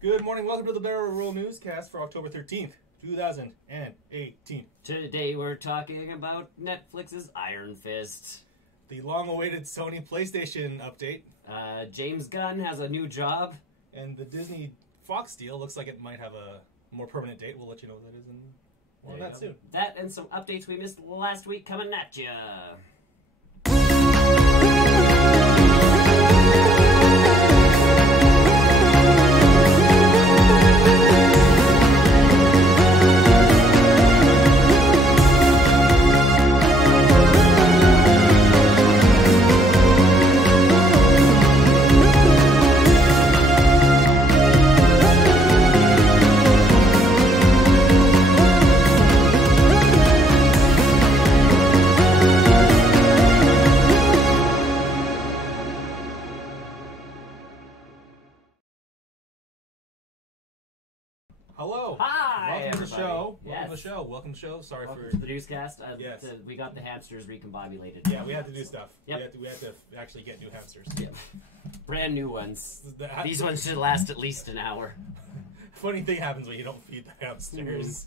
Good morning, welcome to the Barrel Roll Newscast for October 13th, 2018. Today we're talking about Netflix's Iron Fist. The long-awaited Sony PlayStation update. James Gunn has a new job. And the Disney Fox deal looks like it might have a more permanent date. We'll let you know what that is and more on that soon. That and some updates we missed last week coming at ya. Hello. Hi, welcome to the everybody. Welcome Yes. to the show. Welcome to the show. Sorry Welcome for to the Newscast. Yes. We got the hamsters recombobulated. Yeah, we had to do stuff. Yep. We had to actually get new hamsters. Yep. Brand new ones. The- These ones should last at least an hour. Funny thing happens when you don't feed the hamsters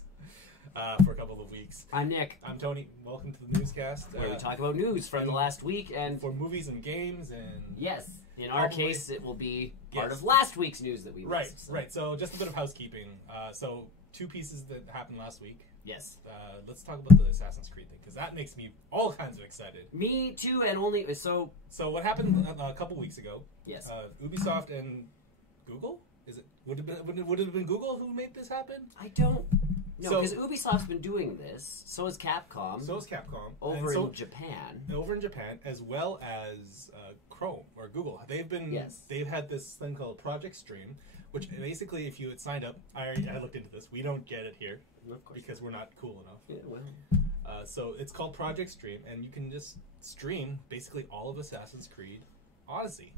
for a couple of weeks. I'm Nick, I'm Tony. Welcome to the Newscast. where we talk about news from the last week and for movies and games and yes, in our Probably- case, it will be part Yes. of last week's news that we right, missed. So. right. So just a bit of housekeeping. So two pieces that happened last week. Yes. Let's talk about the Assassin's Creed thing because that makes me all kinds of excited. Me too, and only so. So what happened a couple weeks ago? Yes. Ubisoft and Google. Is it would it have been Google who made this happen? I don't. No, So- because Ubisoft's been doing this. So has Capcom. So is Capcom over and in Japan. over in Japan, as well as Chrome or Google. They've been Yes. they've had this thing called Project Stream, which basically, if you had signed up, I looked into this. We don't get it here Of course. because we're not cool enough. Yeah, well. So it's called Project Stream, and you can just stream basically all of Assassin's Creed Odyssey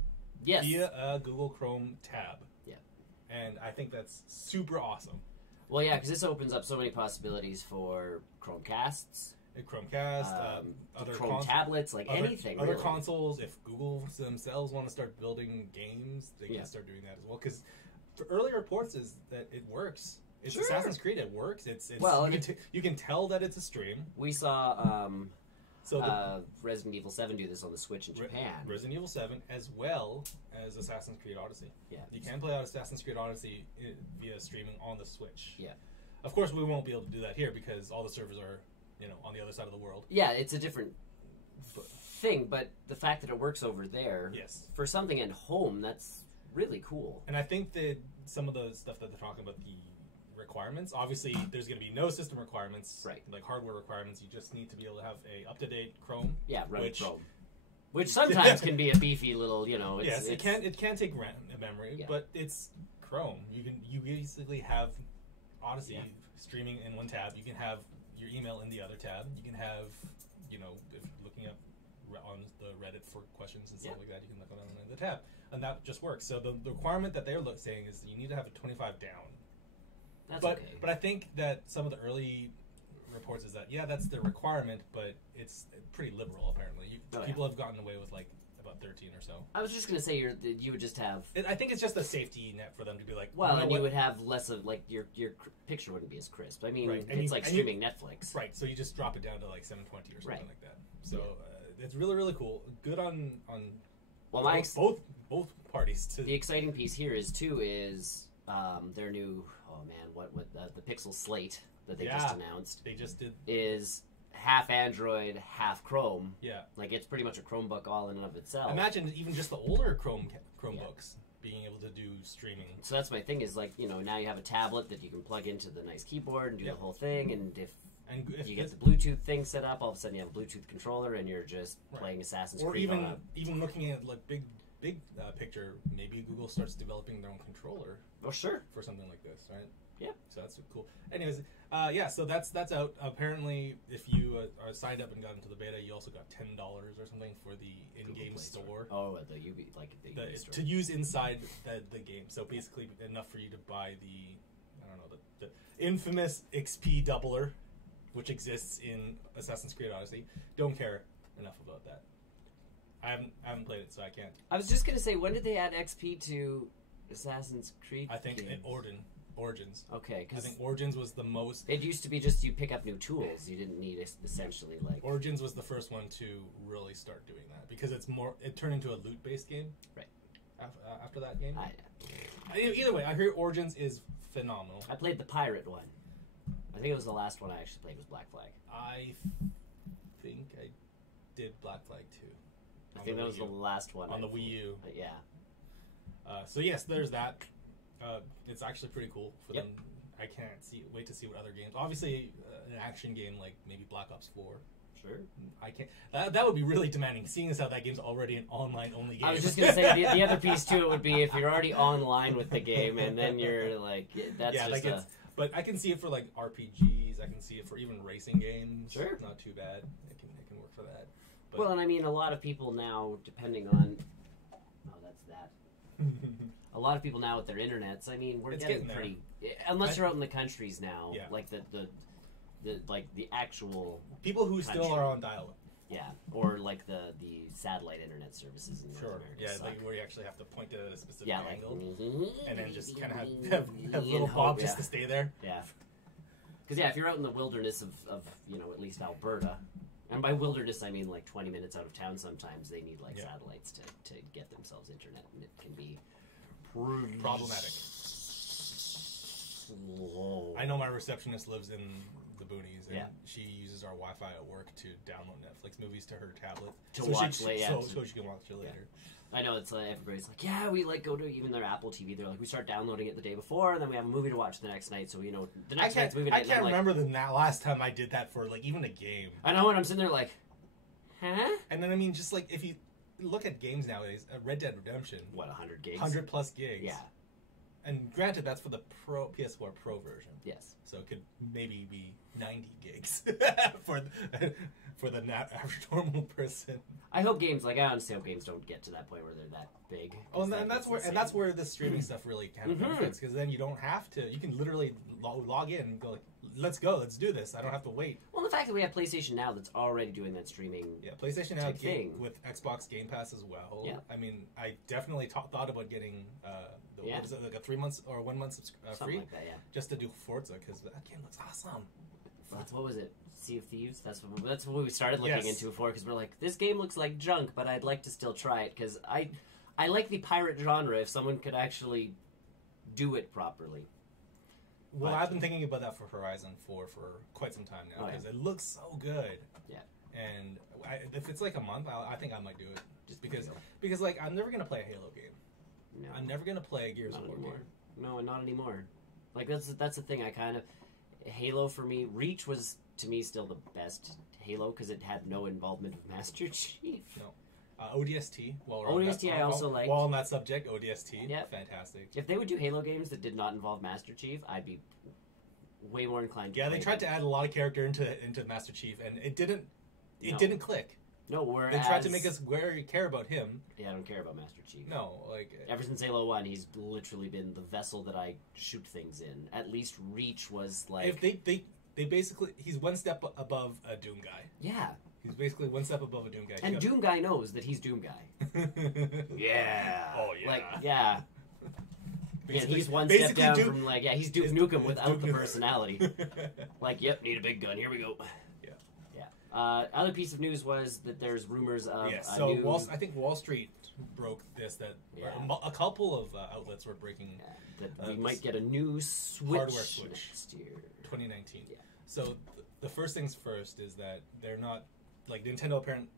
Yes. via a Google Chrome tab. Yeah. And I think that's super awesome. Well, yeah, because this opens up so many possibilities for Chromecasts, Chromecast, other Chrome tablets, like anything. Other really. consoles. If Google themselves want to start building games, they can start doing that as well. Because early reports is that it works. It's Sure. Assassin's Creed. It works. It's Well, you can tell that it's a stream. We saw So Resident Evil 7 do this on the Switch in Japan. Resident Evil 7 as well as Assassin's Creed Odyssey. Yeah. You can play out Assassin's Creed Odyssey via streaming on the Switch. Yeah. Of course, we won't be able to do that here because all the servers are, on the other side of the world. Yeah, it's a different thing, but the fact that it works over there, Yes. for something at home, that's really cool. And I think that some of the stuff that they're talking about, the requirements, obviously there's going to be no system requirements, Right. like hardware requirements. You just need to be able to have a up-to-date Chrome. Yeah, run which, Chrome. Which sometimes can be a beefy little, it's, yes, it's, it can take memory, Yeah. but it's Chrome. You basically have Odyssey streaming in one tab. You can have your email in the other tab. You can have, if looking up on the Reddit for questions and stuff like that, you can look on the tab, and that just works. So the requirement that they're saying is you need to have a 25 down. That's But okay. but I think that some of the early reports is that that's the requirement, but it's pretty liberal apparently. People have gotten away with like about 13 or so. I was just going to say you would just have... I think it's just a safety net for them to be like, Well, and you what? would have less of, like, your picture wouldn't be as crisp. I mean, Right. it's like streaming Netflix. Right, so you just drop it down to like 720 or something Right. like that. So it's really, really cool. Good on Well, both parties. The exciting piece here is their new, the Pixel Slate that they just announced. They just did. Is half Android, half Chrome. Yeah. Like, it's pretty much a Chromebook all in and of itself. Imagine even just the older Chromebooks being able to do streaming. So that's my thing is, like, now you have a tablet that you can plug into the nice keyboard and do the whole thing, and if you get the Bluetooth thing set up, all of a sudden you have a Bluetooth controller and you're just playing Assassin's Creed. Or even looking at like big picture, maybe Google starts developing their own controller. Oh, sure. For something like this, right? Yeah. So that's cool. Anyways, so that's out. Apparently, if you are signed up and got into the beta, you also got $10 or something for the in-game store. Oh, the UB store. To use inside the game. So basically, enough for you to buy the infamous XP doubler, which exists in Assassin's Creed Odyssey. Don't care enough about that. I haven't played it, so I can't. I was just gonna say, when did they add XP to Assassin's Creed. I think games. Origins. Okay, I think Origins was the most. It used to be just you pick up new tools. You didn't need essentially like. Origins was the first one to really start doing that because it's more. It turned into a loot-based game. Right. After that game. Either way, I hear Origins is phenomenal. I played the pirate one. I think it was the last one I actually played was Black Flag. I think I did Black Flag 2. I think that was the last one on the Wii U. Yeah. So yes, there's that. It's actually pretty cool for them. I can't wait to see what other games. Obviously, an action game like maybe Black Ops 4. Sure. I can't. That would be really demanding, seeing as how that game's already an online-only game. I was just gonna say the other piece to it would be if you're already online with the game and then you're like that's just like But I can see it for like RPGs. I can see it for even racing games. Sure. Not too bad. It can work for that. But well, and I mean, a lot of people now, depending on. Oh, that's that. A lot of people now with their internets. I mean, we're getting pretty. Unless you're out in the countries now, like the actual people who still are on dial-up. Yeah, or like the satellite internet services in North America. Like where you actually have to point to a specific angle, like, and then just kind of have little bob just to stay there. Yeah, because if you're out in the wilderness of at least Alberta, and by wilderness I mean like 20 minutes out of town. Sometimes they need like satellites to get themselves internet, and it can be problematic. I know my receptionist lives in the boonies, and she uses our Wi-Fi at work to download Netflix movies to her tablet so watch later. So she can watch it later. I know it's like everybody's like, we like go to even their Apple TV. They're like, we start downloading it the day before, and then we have a movie to watch the next night. So the next night's movie night. I can't remember the last time I did that for like even a game. I know, and I'm sitting there like, huh? And then I mean, just like if you look at games nowadays, Red Dead Redemption, 100 gigs, 100 plus gigs, yeah. And granted, that's for the PS4 Pro version. Yes. So it could maybe be 90 gigs for the average normal person. I hope games I honestly hope games don't get to that point where they're that big. Oh, and that's where the streaming stuff really kind of benefits, because then you don't have to. You can literally log in and go like, let's go, let's do this. I don't have to wait. Well, the fact that we have PlayStation Now that's already doing that streaming. Yeah, PlayStation Now with Xbox Game Pass as well. Yeah. I mean, I definitely thought about getting what was it, like a 3 months or 1 month free, like that, just to do Forza, because that game looks awesome. What was it? Sea of Thieves? That's what we started looking into for, because we're like, this game looks like junk, but I'd like to still try it, because I like the pirate genre if someone could actually do it properly. Well, I've been thinking about that for Horizon 4 for quite some time now, because it looks so good. Yeah. And if it's like a month, I think I might do it, just because like I'm never gonna play a Halo game. No. I'm never gonna play a Gears of War game. No, not anymore. Like that's the thing. Halo for me, Reach was to me still the best Halo because it had no involvement of Master Chief. No. ODST. I also like. While on that subject, ODST. Yeah. Fantastic. If they would do Halo games that did not involve Master Chief, I'd be way more inclined to play they tried to add a lot of character into Master Chief, and it didn't click. No, whereas... They tried to make us care about him. Yeah, I don't care about Master Chief. No, like... Ever since Halo 1, he's literally been the vessel that I shoot things in. At least Reach was like... If they basically... He's one step above a Doom guy. Yeah. He's basically one step above a Doom guy. And Doom guy knows that he's Doom guy. Yeah. Oh, yeah. Like, yeah. He's one step down from, like, he's Duke Nukem without the personality. Like, yep, need a big gun. Here we go. Other piece of news was that there's rumors of I think Wall Street broke this, that a couple of outlets were breaking that we might get a new Switch hardware Switch next year, 2019. Yeah. So the first things first is that they're not, like Nintendo apparent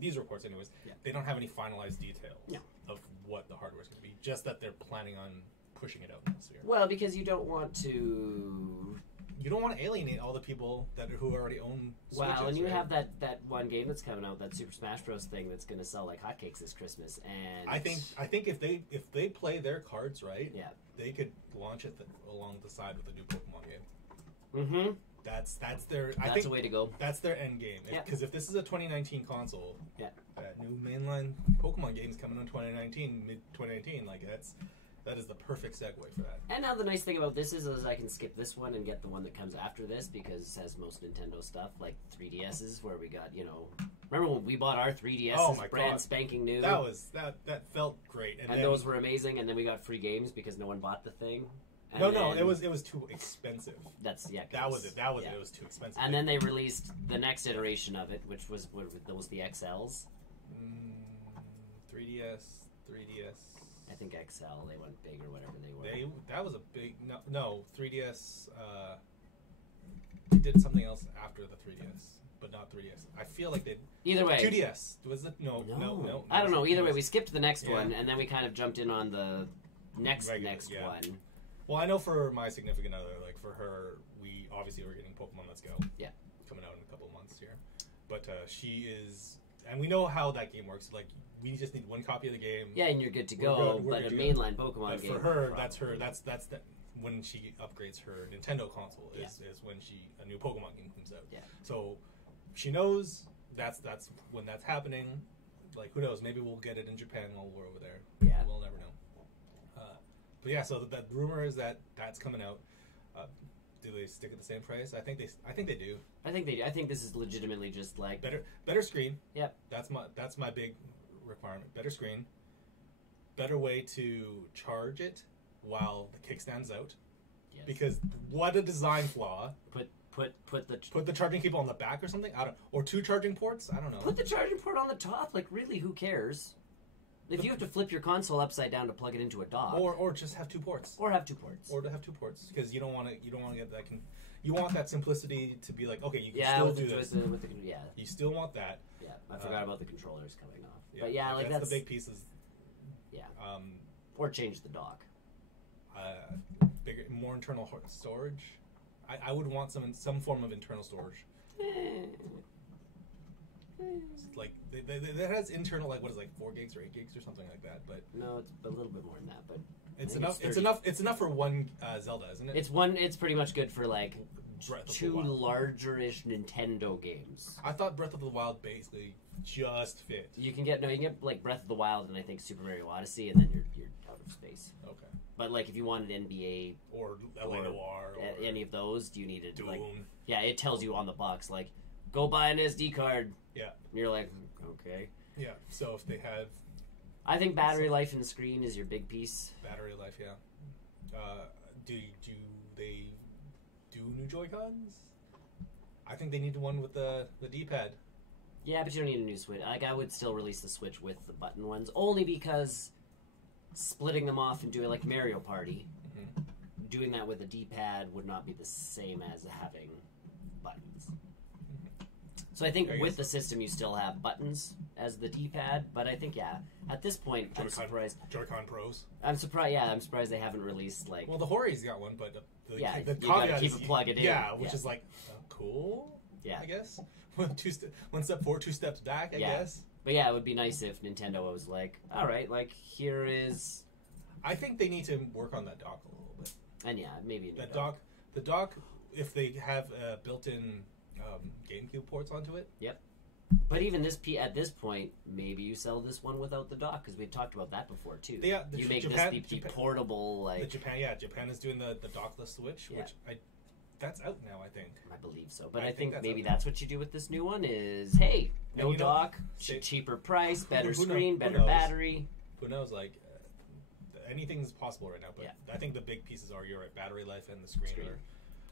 these reports anyways. Yeah. They don't have any finalized details of what the hardware is going to be. Just that they're planning on pushing it out this year. Well, because you don't want to. You don't want to alienate all the people who already own Switches. Well, and you have that one game that's coming out, that Super Smash Bros. Thing that's going to sell like hotcakes this Christmas. And I think if they play their cards right, they could launch it along the side with a new Pokemon game. Mm-hmm. That's their. That's a way to go. That's their end game. Because if this is a 2019 console, that new mainline Pokemon game is coming in 2019, mid 2019. Like that is the perfect segue for that. And now the nice thing about this is I can skip this one and get the one that comes after this, because it has most Nintendo stuff, like 3DSs, where we got, Remember when we bought our 3DSs, Oh my brand God. spanking new? That felt great. And those were amazing, and then we got free games because no one bought the thing. And no, it was too expensive. That's That was it. It was too expensive. And then they released the next iteration of it, which was the XLs. 3DS. I think XL. They went big or whatever they were. That was a big no 3DS. They did something else after the 3DS, but not 3DS. I feel like they. Either way, 2DS was it? No. I don't know. Either way, we skipped the next one, and then we kind of jumped in on the next one. Well, I know for my significant other, like for her, we obviously were getting Pokemon Let's Go. Yeah. Coming out in a couple of months here, but she is, and we know how that game works. Like we just need one copy of the game. Yeah, and you're good to go. We're but good a to mainline go. Pokemon But game. for her, that's that. When she upgrades her Nintendo console is when a new Pokemon game comes out. Yeah. So she knows that's when that's happening. Like who knows? Maybe we'll get it in Japan while we're over there. Yeah. We'll never know. But yeah, so the rumor is that's coming out. Do they stick at the same price? I think they do. I think this is legitimately just like better screen. Yep. That's my big requirement. Better screen. Better way to charge it while the kickstand's out. Yes. Because what a design flaw. Put the charging cable on the back or something. Or 2 charging ports. I don't know. Put the charging port on the top. Like really, who cares? If you have to flip your console upside down to plug it into a dock, or just have 2 ports, or have 2 ports, or to have 2 ports, because you don't want to get that. You want that simplicity to be like, okay, you can still do this. You still want that. Yeah, I forgot about the controllers coming off. Yeah, but yeah, like that's the big pieces. Yeah. Or change the dock. Bigger, more internal storage. I would want some form of internal storage. Like that has internal, like what is it, like 4 gigs or 8 gigs or something like that. But no, it's a little bit more than that. But it's enough. It's enough. It's enough for one Zelda, isn't it? It's pretty much good for like 2 larger-ish Nintendo games. I thought Breath of the Wild basically just fit. You can get like Breath of the Wild and I think Super Mario Odyssey, and then you're out of space. Okay. But like if you wanted NBA or LA Noire or any of those, you needed Doom. Like, yeah, it tells you on the box like go buy an SD card. Yeah. And you're like, okay. Yeah. So if they have, I think battery life and screen is your big piece. Battery life, yeah. Do they do new Joy-Cons? I think they need one with the D-pad. Yeah, but you don't need a new Switch. Like I would still release the Switch with the button ones, only because splitting them off and doing like Mario Party, doing that with a D-pad would not be the same as having buttons. So I think with the system you still have buttons as the D-pad, but I think at this point I'm surprised. Joy-Con Pros. I'm surprised they haven't released like. Well, the Hori's got one, but the you gotta keep it plugged in. Yeah, which is like cool. Yeah, I guess 1 step forward, 2 steps back. I guess. But yeah, it would be nice if Nintendo was like, all right, like here is. I think they need to work on that dock a little bit. And yeah, maybe that dock. The dock, if they have built-in GameCube ports onto it. Yep. But even at this point, maybe you sell this one without the dock because we've talked about that before too. Yeah, you make this the portable like. Japan is doing the dockless Switch, which that's out now. I think. I believe so, but I think maybe that's what you do with this new one. Is hey, no dock, cheaper price, better screen, better battery. Who knows? Like anything's possible right now, but I think the big pieces are you're right, battery life and the screen.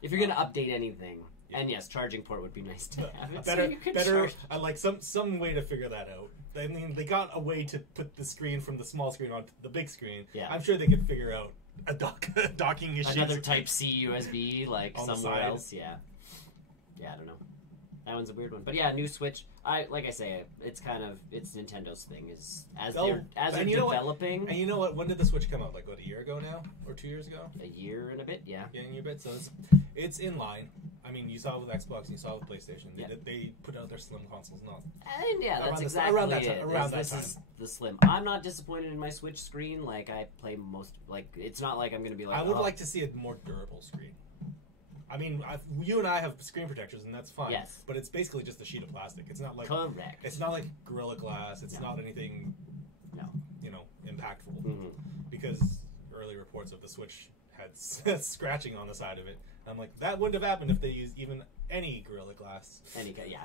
If you're gonna update anything, and yes, charging port would be nice to have. It better. I like some way to figure that out. I mean, they got a way to put the screen from the small screen onto the big screen. Yeah. I'm sure they could figure out a docking issue. Another Type-C USB, like somewhere else. Yeah, I don't know. That one's a weird one, but yeah, new Switch. Like I say, it's Nintendo's thing is as they're developing. And you know what? When did the Switch come out? Like what, a year ago now, or 2 years ago? A year and a bit, yeah. Yeah, a year and a bit. So it's in line. I mean, you saw it with Xbox, and you saw it with PlayStation. They put out their slim consoles, not. And yeah, that's exactly around that time. Around that this time. Is the slim. I'm not disappointed in my Switch screen. Like I play most. Like it's not like I'm going to be like. I would like to see a more durable screen. I mean, you and I have screen protectors, and that's fine. Yes. But it's basically just a sheet of plastic. It's not like correct. It's not like Gorilla Glass. It's not anything. No. Impactful. Mm-hmm. Because early reports of the Switch had scratching on the side of it. And I'm like, that wouldn't have happened if they used even any Gorilla Glass. Yeah.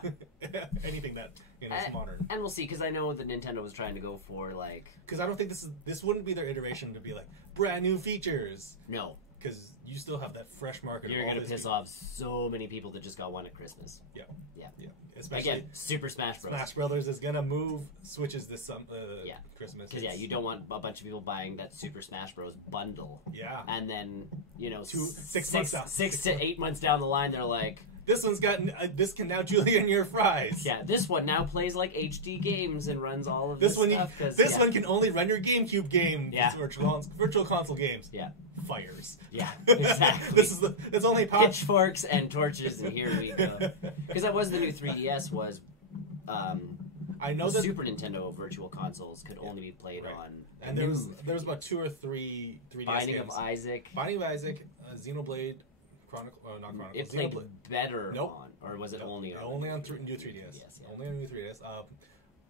Anything that is modern. And we'll see, because I know that Nintendo was trying to go for, like... Because I don't think this wouldn't be their iteration to be like, brand new features. No. Because you still have that fresh market. You're going to piss off so many people that just got one at Christmas. Yeah. Yeah. Especially again, Super Smash Bros. Smash Brothers is going to move Switches this Christmas. Because, you don't want a bunch of people buying that Super Smash Bros. Bundle. Yeah. And then, 6 months out. 6 to 8 months down the line, they're like... This one's got this can now julienne your fries. Yeah, this one now plays like HD games and runs all of this this stuff. This one can only run your GameCube game. Yeah. Virtual console games. Yeah. Fires. Yeah, exactly. It's only power. Pitchforks and torches, and here we go. Because that was the new 3DS was. I know the that Super Nintendo Virtual Consoles could only be played on. And there was about 2 or 3 3DS Binding games. of Isaac. Binding of Isaac, Xenoblade. Not Chronicles. It played better on, or was it only on? Only on new 3DS. Yes, Only on new 3DS.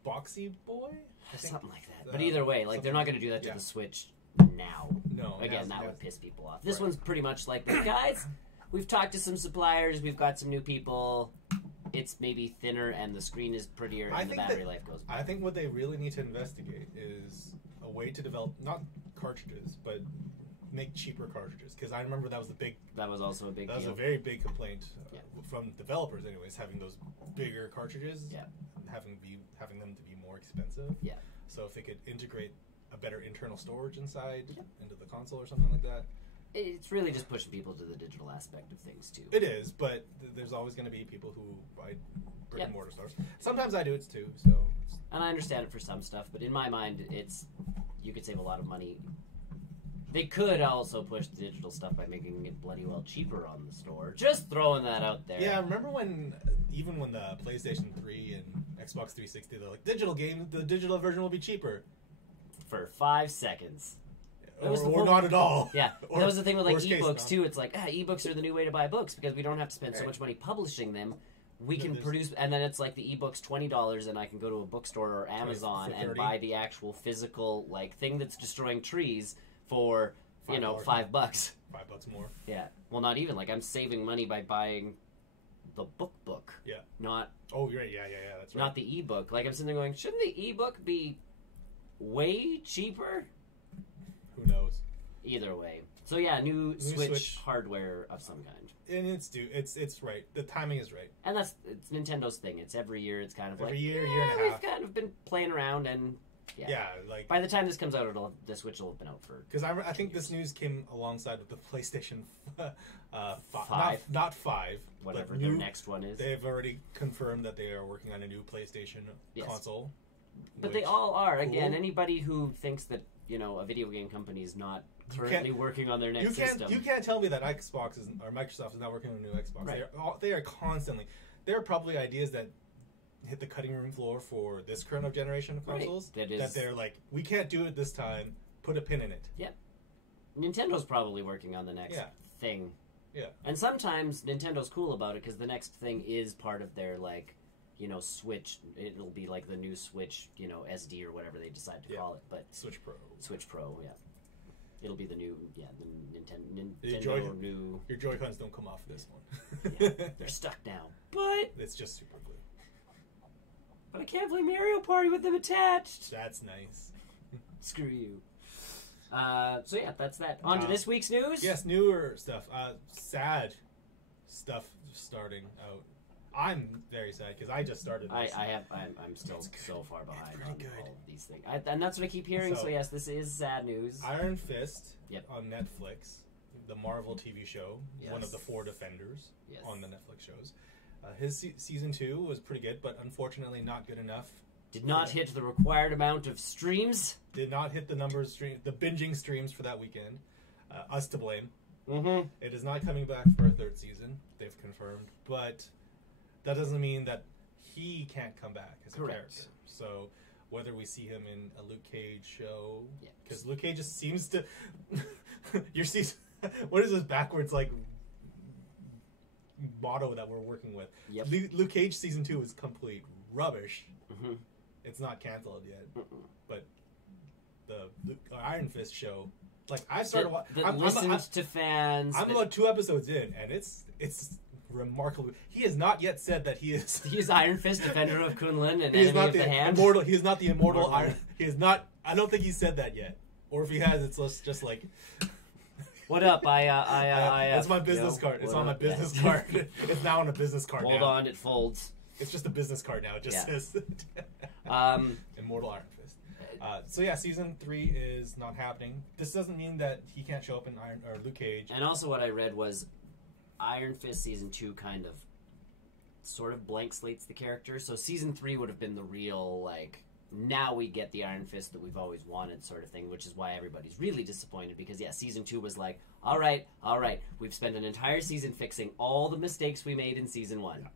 Boxy Boy? I think. Something like that. But either way, like they're not going to do that to the Switch now. No. Again, that would piss people off. This one's pretty much like, guys, we've talked to some suppliers, we've got some new people. It's maybe thinner and the screen is prettier and the battery life goes better. I think what they really need to investigate is a way to develop, not cartridges, but make cheaper cartridges, because I remember that was also a big deal. That was a very big complaint from developers, anyways, having those bigger cartridges, having them to be more expensive. Yeah. So if they could integrate a better internal storage inside into the console or something like that. It's really just pushing people to the digital aspect of things too. It is, but there's always going to be people who buy brick and mortar stores. Sometimes I do it too. So. And I understand it for some stuff, but in my mind, you could save a lot of money. They could also push the digital stuff by making it bloody well cheaper on the store. Just throwing that out there. Yeah, remember even when the PlayStation 3 and Xbox 360, they're like, the digital version will be cheaper. For 5 seconds. Or not at all. Yeah, that was the thing with like ebooks too. It's like, ebooks are the new way to buy books because we don't have to spend so much money publishing them. We can produce, and then it's like the ebook's $20, and I can go to a bookstore or Amazon and buy the actual physical thing that's destroying trees for $5. $5 more. Yeah. Well, not even. I'm saving money by buying the book. Yeah. Not. Oh, right. Yeah. That's right. Not the ebook. I'm sitting there going, shouldn't the ebook be way cheaper? Who knows? Either way. So yeah, new Switch hardware of some kind. And it's right. The timing is right. And it's Nintendo's thing. It's every year. It's kind of every year and a half. We've kind of been playing around and. Yeah, by the time this comes out, the Switch will have been out for. Because I think this news came alongside with the PlayStation 5. Not 5. Whatever their next one is. They've already confirmed that they are working on a new PlayStation console. But they all are. Cool. Again, anybody who thinks that a video game company is not currently working on their next system. You can't tell me that Xbox or Microsoft is not working on a new Xbox. Right. They are constantly. There are probably ideas that hit the cutting room floor for this current generation of consoles that they're like, we can't do it this time, put a pin in it. Yep. Nintendo's probably working on the next thing. Yeah. And sometimes Nintendo's cool about it because the next thing is part of their Switch. It'll be like the new Switch, SD or whatever they decide to call it. But Switch Pro, yeah. It'll be the new, the Nintendo new. Your Joy-Cons don't come off this one. They're stuck now. But it's just super glue. But I can't play Mario Party with them attached. That's nice. Screw you. So yeah, that's that. On to this week's news. Yes, newer stuff. Sad stuff starting out. I'm very sad because I just started this. I'm still so far behind on all of these things. And that's what I keep hearing, so yes, this is sad news. Iron Fist on Netflix, the Marvel TV show, one of the 4 Defenders on the Netflix shows. His season 2 was pretty good, but unfortunately not good enough. Did not hit the required amount of streams. Did not hit the number of the binging streams for that weekend. Us to blame. Mm-hmm. It is not coming back for a 3rd season. They've confirmed, but that doesn't mean that he can't come back as a character. So whether we see him in a Luke Cage show, because Luke Cage just seems to. What is this backwards motto that we're working with? Yep. Luke Cage season 2 is complete rubbish. Mm-hmm. It's not canceled yet, but the Iron Fist show, I've started. Listened to fans. I'm about 2 episodes in, and it's remarkable. He has not yet said that he is. He is Iron Fist, Defender of Kunlun, and He is Enemy not of the the Hand. immortal. He is not the immortal Immortal. Iron. He is not. I don't think he said that yet. Or if he has, it's just like. What up? That's my business Yo, card. It's what on my up? business Yeah. card. It's now on a business card. Hold now. on, it folds. It's just a business card now. It just says Immortal Iron Fist. So yeah, season 3 is not happening. This doesn't mean that he can't show up in Luke Cage. And also, what I read was Iron Fist season 2 kind of sort of blank slates the character. So season 3 would have been the real like. Now we get the Iron Fist that we've always wanted sort of thing, which is why everybody's really disappointed because, yeah, Season 2 was like, all right, we've spent an entire season fixing all the mistakes we made in Season 1. Yeah.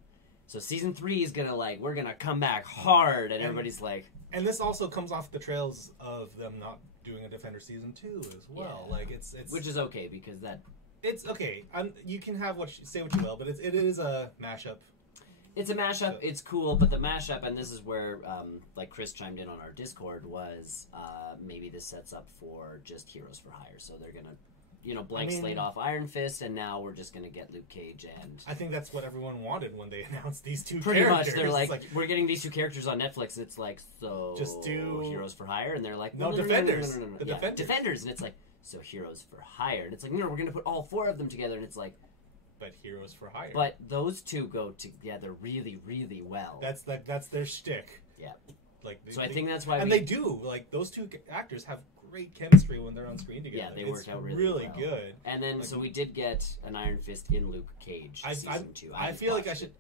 So Season 3 is going to, like, we're going to come back hard, and everybody's like... And this also comes off the trails of them not doing a Defender Season 2 as well. Yeah. Like, it's... Which is okay, because that... It's okay. You can have say what you will, but it is a mashup. It's a mashup. It's cool, but the mashup, and this is where, like Chris chimed in on our Discord, was maybe this sets up for just Heroes for Hire. So they're gonna, blank slate off Iron Fist, and now we're just gonna get Luke Cage and. I think that's what everyone wanted when they announced these two. Pretty characters. much, they're like, we're getting these two characters on Netflix. It's like, so just do Heroes for Hire, and they're like, no, Defenders, no. The yeah, Defenders, and it's like, so Heroes for Hire, and it's like, no, we're gonna put all 4 of them together, and it's like. But Heroes for Hire. But those two go together really, really well. That's their shtick. Yeah. Like I think that's why. And they do like those two actors have great chemistry when they're on screen together. Yeah, they worked out really well. Good. And then so we did get an Iron Fist in Luke Cage season 2. I feel like I should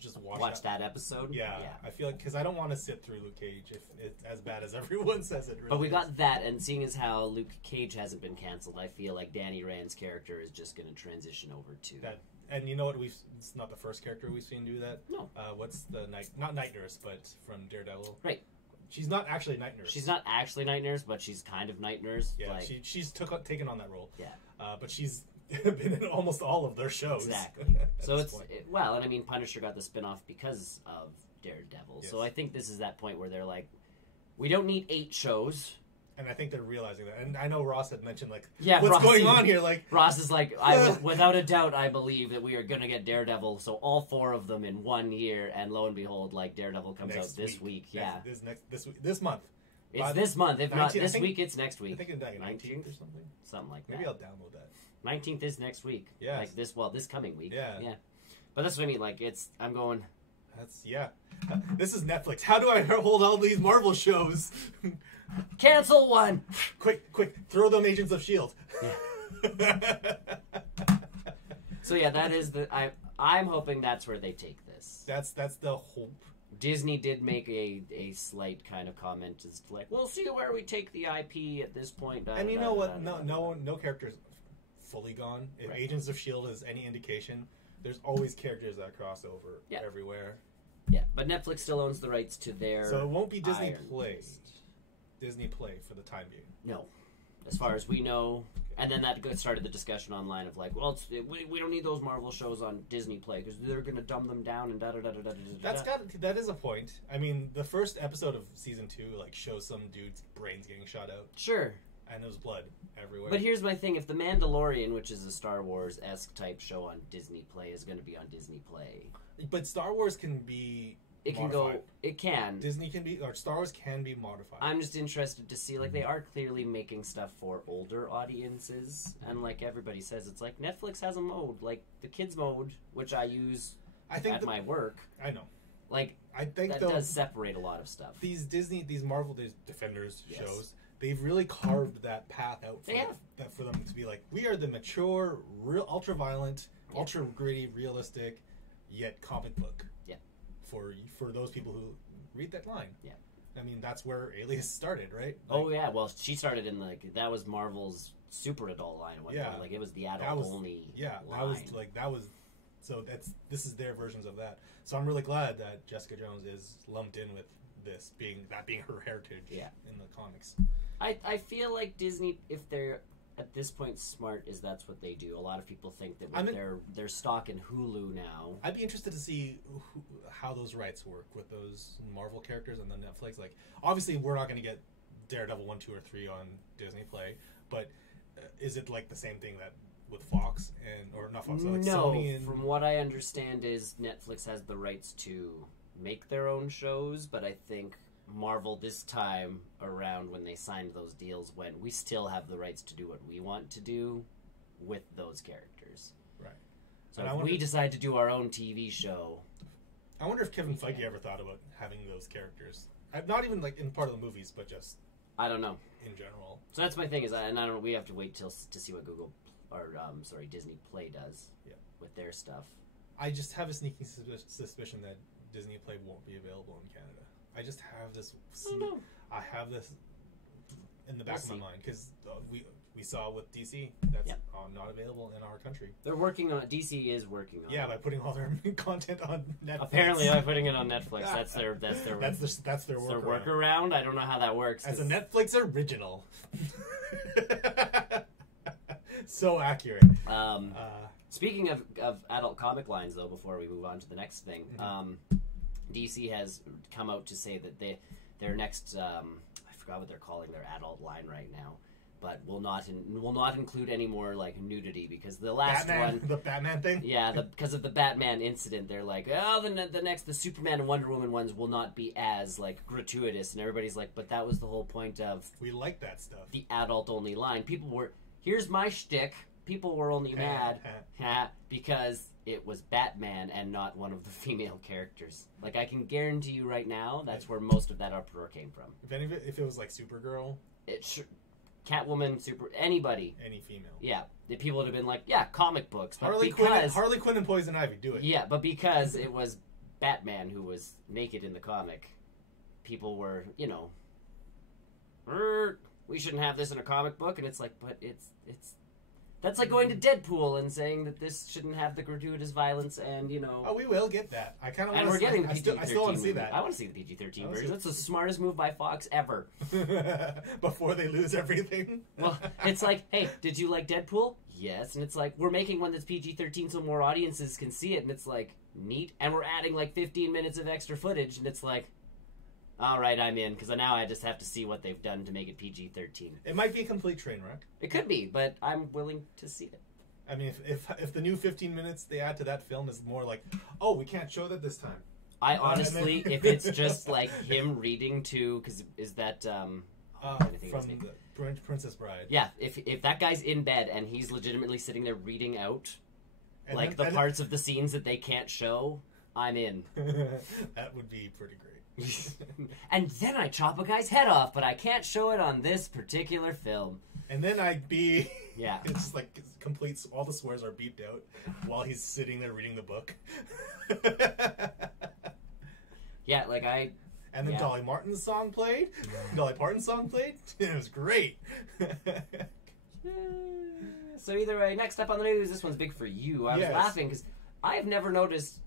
just watch that episode. Yeah. I feel like because I don't want to sit through Luke Cage if it's as bad as everyone says it. Really but we got that, and seeing as how Luke Cage hasn't been canceled, I feel like Danny Rand's character is just going to transition over to that. And you know what? It's not the first character we've seen do that. No. What's the not Night Nurse, but from Daredevil? Right. She's not actually Night Nurse. She's not actually Night Nurse, but she's kind of Night Nurse. Yeah, like, she's taken on that role. Yeah. But she's been in almost all of their shows. Exactly. So and I mean, Punisher got the spinoff because of Daredevil. Yes. So I think this is that point where they're like, we don't need 8 shows. And I think they're realizing that. And I know Ross had mentioned, like, yeah, what's going on here? Like Ross is like, without a doubt, I believe that we are going to get Daredevil, so all 4 of them in 1 year, and lo and behold, like, Daredevil comes out this week. Yeah. This month. It's this month. If 19, not this week, it's next week. I think it's like 19th or something. Something like Maybe that. I'll download that. 19th is next week. Yeah. Like this coming week. Yeah. Yeah. But that's what I mean. Like, I'm going... This is Netflix. How do I hold all these Marvel shows? Cancel one. Quick! Throw them Agents of S.H.I.E.L.D. Yeah. So yeah, that is I'm hoping that's where they take this. That's the hope. Disney did make a slight kind of comment, is like, we'll see where we take the IP at this point. And you know what? No character's fully gone. If right. Agents of S.H.I.E.L.D. is any indication, there's always characters that cross over everywhere. Yeah, but Netflix still owns the rights to their. So it won't be Disney Iron Play. Fist. Disney Play for the time being. No, as far as we know. And then that started the discussion online of like, well, we don't need those Marvel shows on Disney Play because they're going to dumb them down and da da da da da. That is a point. I mean, the first episode of season 2 like shows some dude's brains getting shot out. Sure. And there's blood everywhere. But here's my thing: if The Mandalorian, which is a Star Wars-esque type show on Disney Play, is going to be on Disney Play, but Star Wars can be. It can modified. go. It can. Disney can be, or Star Wars can be modified. I'm just interested to see, like, they are clearly making stuff for older audiences, and like everybody says, it's like Netflix has a mode, like the kids mode, which I use at my work. I know. Like, I think that does separate a lot of stuff. These Marvel, these Defenders shows, they've really carved that path out for them to be like, we are the mature, real, ultra-violent, ultra-gritty, realistic, yet comic book. Yeah. For those people who read that line. Yeah. I mean, that's where Alias started, right? Like, oh, yeah. Well, she started in, like, that was Marvel's super adult line at one point. Like, it was the adult-only line. So this is their versions of that. So I'm really glad that Jessica Jones is lumped in with this, being her heritage in the comics. I feel like Disney, if they're at this point smart, is that's what they do. A lot of people think that with their stock in Hulu now. I'd be interested to see how those rights work with those Marvel characters and the Netflix. Like, obviously, we're not going to get Daredevil 1, 2, or 3 on Disney Play, but is it like the same thing that with Fox or not Fox, like no, Sony and... from what I understand is Netflix has the rights to make their own shows, but I think Marvel this time around when they signed those deals went, we still have the rights to do what we want to do with those characters. Right. So if we decide to do our own TV show... I wonder if Kevin Feige ever thought about having those characters. Not even like in part of the movies, but just... I don't know. In general. So that's my thing is, and I don't. We have to wait to see what Disney Play does with their stuff. I just have a sneaking suspicion that Disney Play won't be available in Canada. I just have this. I have this in the back of my mind because we saw with DC that's not available in our country. They're working on it. DC is working on it. Yeah, by putting all their content on Netflix. Apparently, by putting it on Netflix. That's their workaround. I don't know how that works. As a Netflix original. So accurate. Speaking of adult comic lines, though, before we move on to the next thing, DC has come out to say that their next I forgot what they're calling their adult line right now, but will not include any more like nudity because the last the Batman thing, because of the Batman incident, they're like, oh, the Superman and Wonder Woman ones will not be as like gratuitous, and everybody's like, but that was the whole point of we like that stuff. The adult only line. Here's my shtick. People were only mad because it was Batman and not one of the female characters. Like, I can guarantee you right now, that's where most of that uproar came from. If it was like Supergirl, Catwoman, anybody, any female, the people would have been like, comic books. But Harley Quinn and Poison Ivy, do it. Yeah, but because it was Batman who was naked in the comic, people were, we shouldn't have this in a comic book, and it's like, but it's. That's like going to Deadpool and saying that this shouldn't have the gratuitous violence and, Oh, we will get that. I kind of want to... And we're getting the PG-13 I still want to see that. I want to see the PG-13 version. That's the smartest move by Fox ever. Before they lose everything. Well, it's like, hey, did you like Deadpool? Yes. And it's like, we're making one that's PG-13 so more audiences can see it. And it's like, neat. And we're adding like 15 minutes of extra footage. And it's like... All right, I'm in, because now I just have to see what they've done to make it PG-13. It might be a complete train wreck. It could be, but I'm willing to see it. I mean, if the new 15 minutes they add to that film is more like, oh, we can't show that this time. I honestly, if it's just like him reading to, because is that... from the Princess Bride. Yeah, if that guy's in bed and he's legitimately sitting there reading out, the parts of the scenes that they can't show, I'm in. That would be pretty great. And then I chop a guy's head off, but I can't show it on this particular film. And then I'd be... Yeah. It's just like complete... All the swears are beeped out while he's sitting there reading the book. Yeah, like I... And then Dolly Parton's song played. It was great. So either way, next up on the news, this one's big for you. I was laughing because I have never noticed...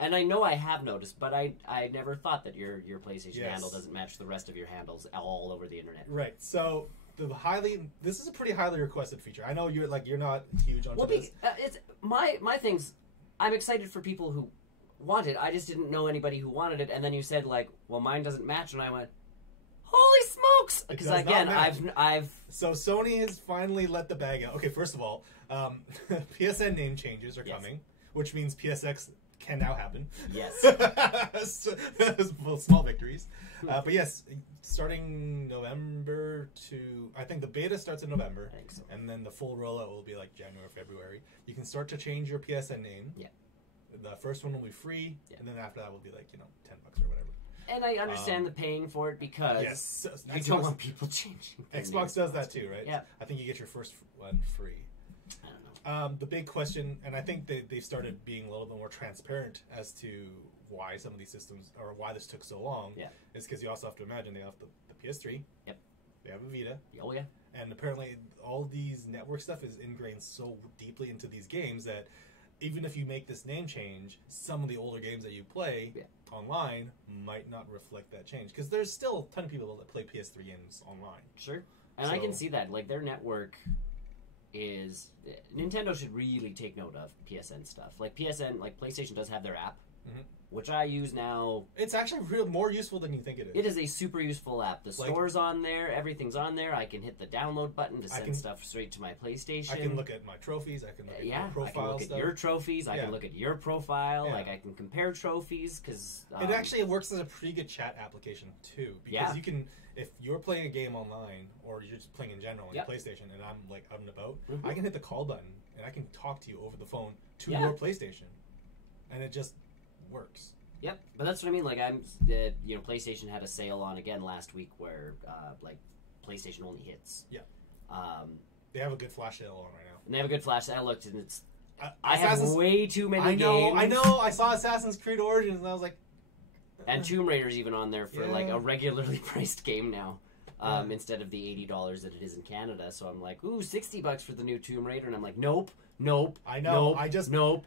And I know I have noticed, but I never thought that your PlayStation handle doesn't match the rest of your handles all over the internet. Right. So this is a pretty highly requested feature. I know you're not huge on this. It's my things. I'm excited for people who want it. I just didn't know anybody who wanted it. And then you said like, well, mine doesn't match, and I went, holy smokes! Because again, I've so Sony has finally let the bag out. Okay, first of all, PSN name changes are coming, which means PSX can now happen. Yes. Small victories. But yes, starting November I think the beta starts in November. I think so. And then the full rollout will be like January or February. You can start to change your PSN name. Yeah. The first one will be free, and then after that will be like, $10 or whatever. And I understand the paying for it because you don't want people changing. Xbox does that too, right? Yeah. I think you get your first one free. The big question, and I think they started being a little bit more transparent as to why some of these systems, or why this took so long, is because you also have to imagine they have the PS3, they have a Vita, and apparently all these network stuff is ingrained so deeply into these games that even if you make this name change, some of the older games that you play online might not reflect that change, because there's still a ton of people that play PS3 games online. Sure, and I can see that, like their network is... Nintendo should really take note of PSN stuff. Like PSN, like PlayStation does have their app, which I use now. It's actually more useful than you think it is. It is a super useful app. The store's on there. Everything's on there. I can hit the download button to send stuff straight to my PlayStation. I can look at my trophies. I can look at your profile I can look stuff. at your trophies. I can look at your profile. Yeah. Like, I can compare trophies, because... it actually works as a pretty good chat application, too. Because you can... If you're playing a game online, or you're just playing in general on your PlayStation, and I'm, like, out and about, I can hit the call button, and I can talk to you over the phone to your PlayStation. And it just works. Yep, but that's what I mean. Like, PlayStation had a sale on again last week where, like, PlayStation only hits. Yeah. They have a good flash sale on right now. And they have a good flash sale. I looked, and it's... I have way too many games. I know. I saw Assassin's Creed Origins, and I was like... And Tomb Raider's even on there for, like, a regularly priced game now. Instead of the $80 that it is in Canada. So I'm like, ooh, $60 for the new Tomb Raider. And I'm like, nope. I know. Nope, nope.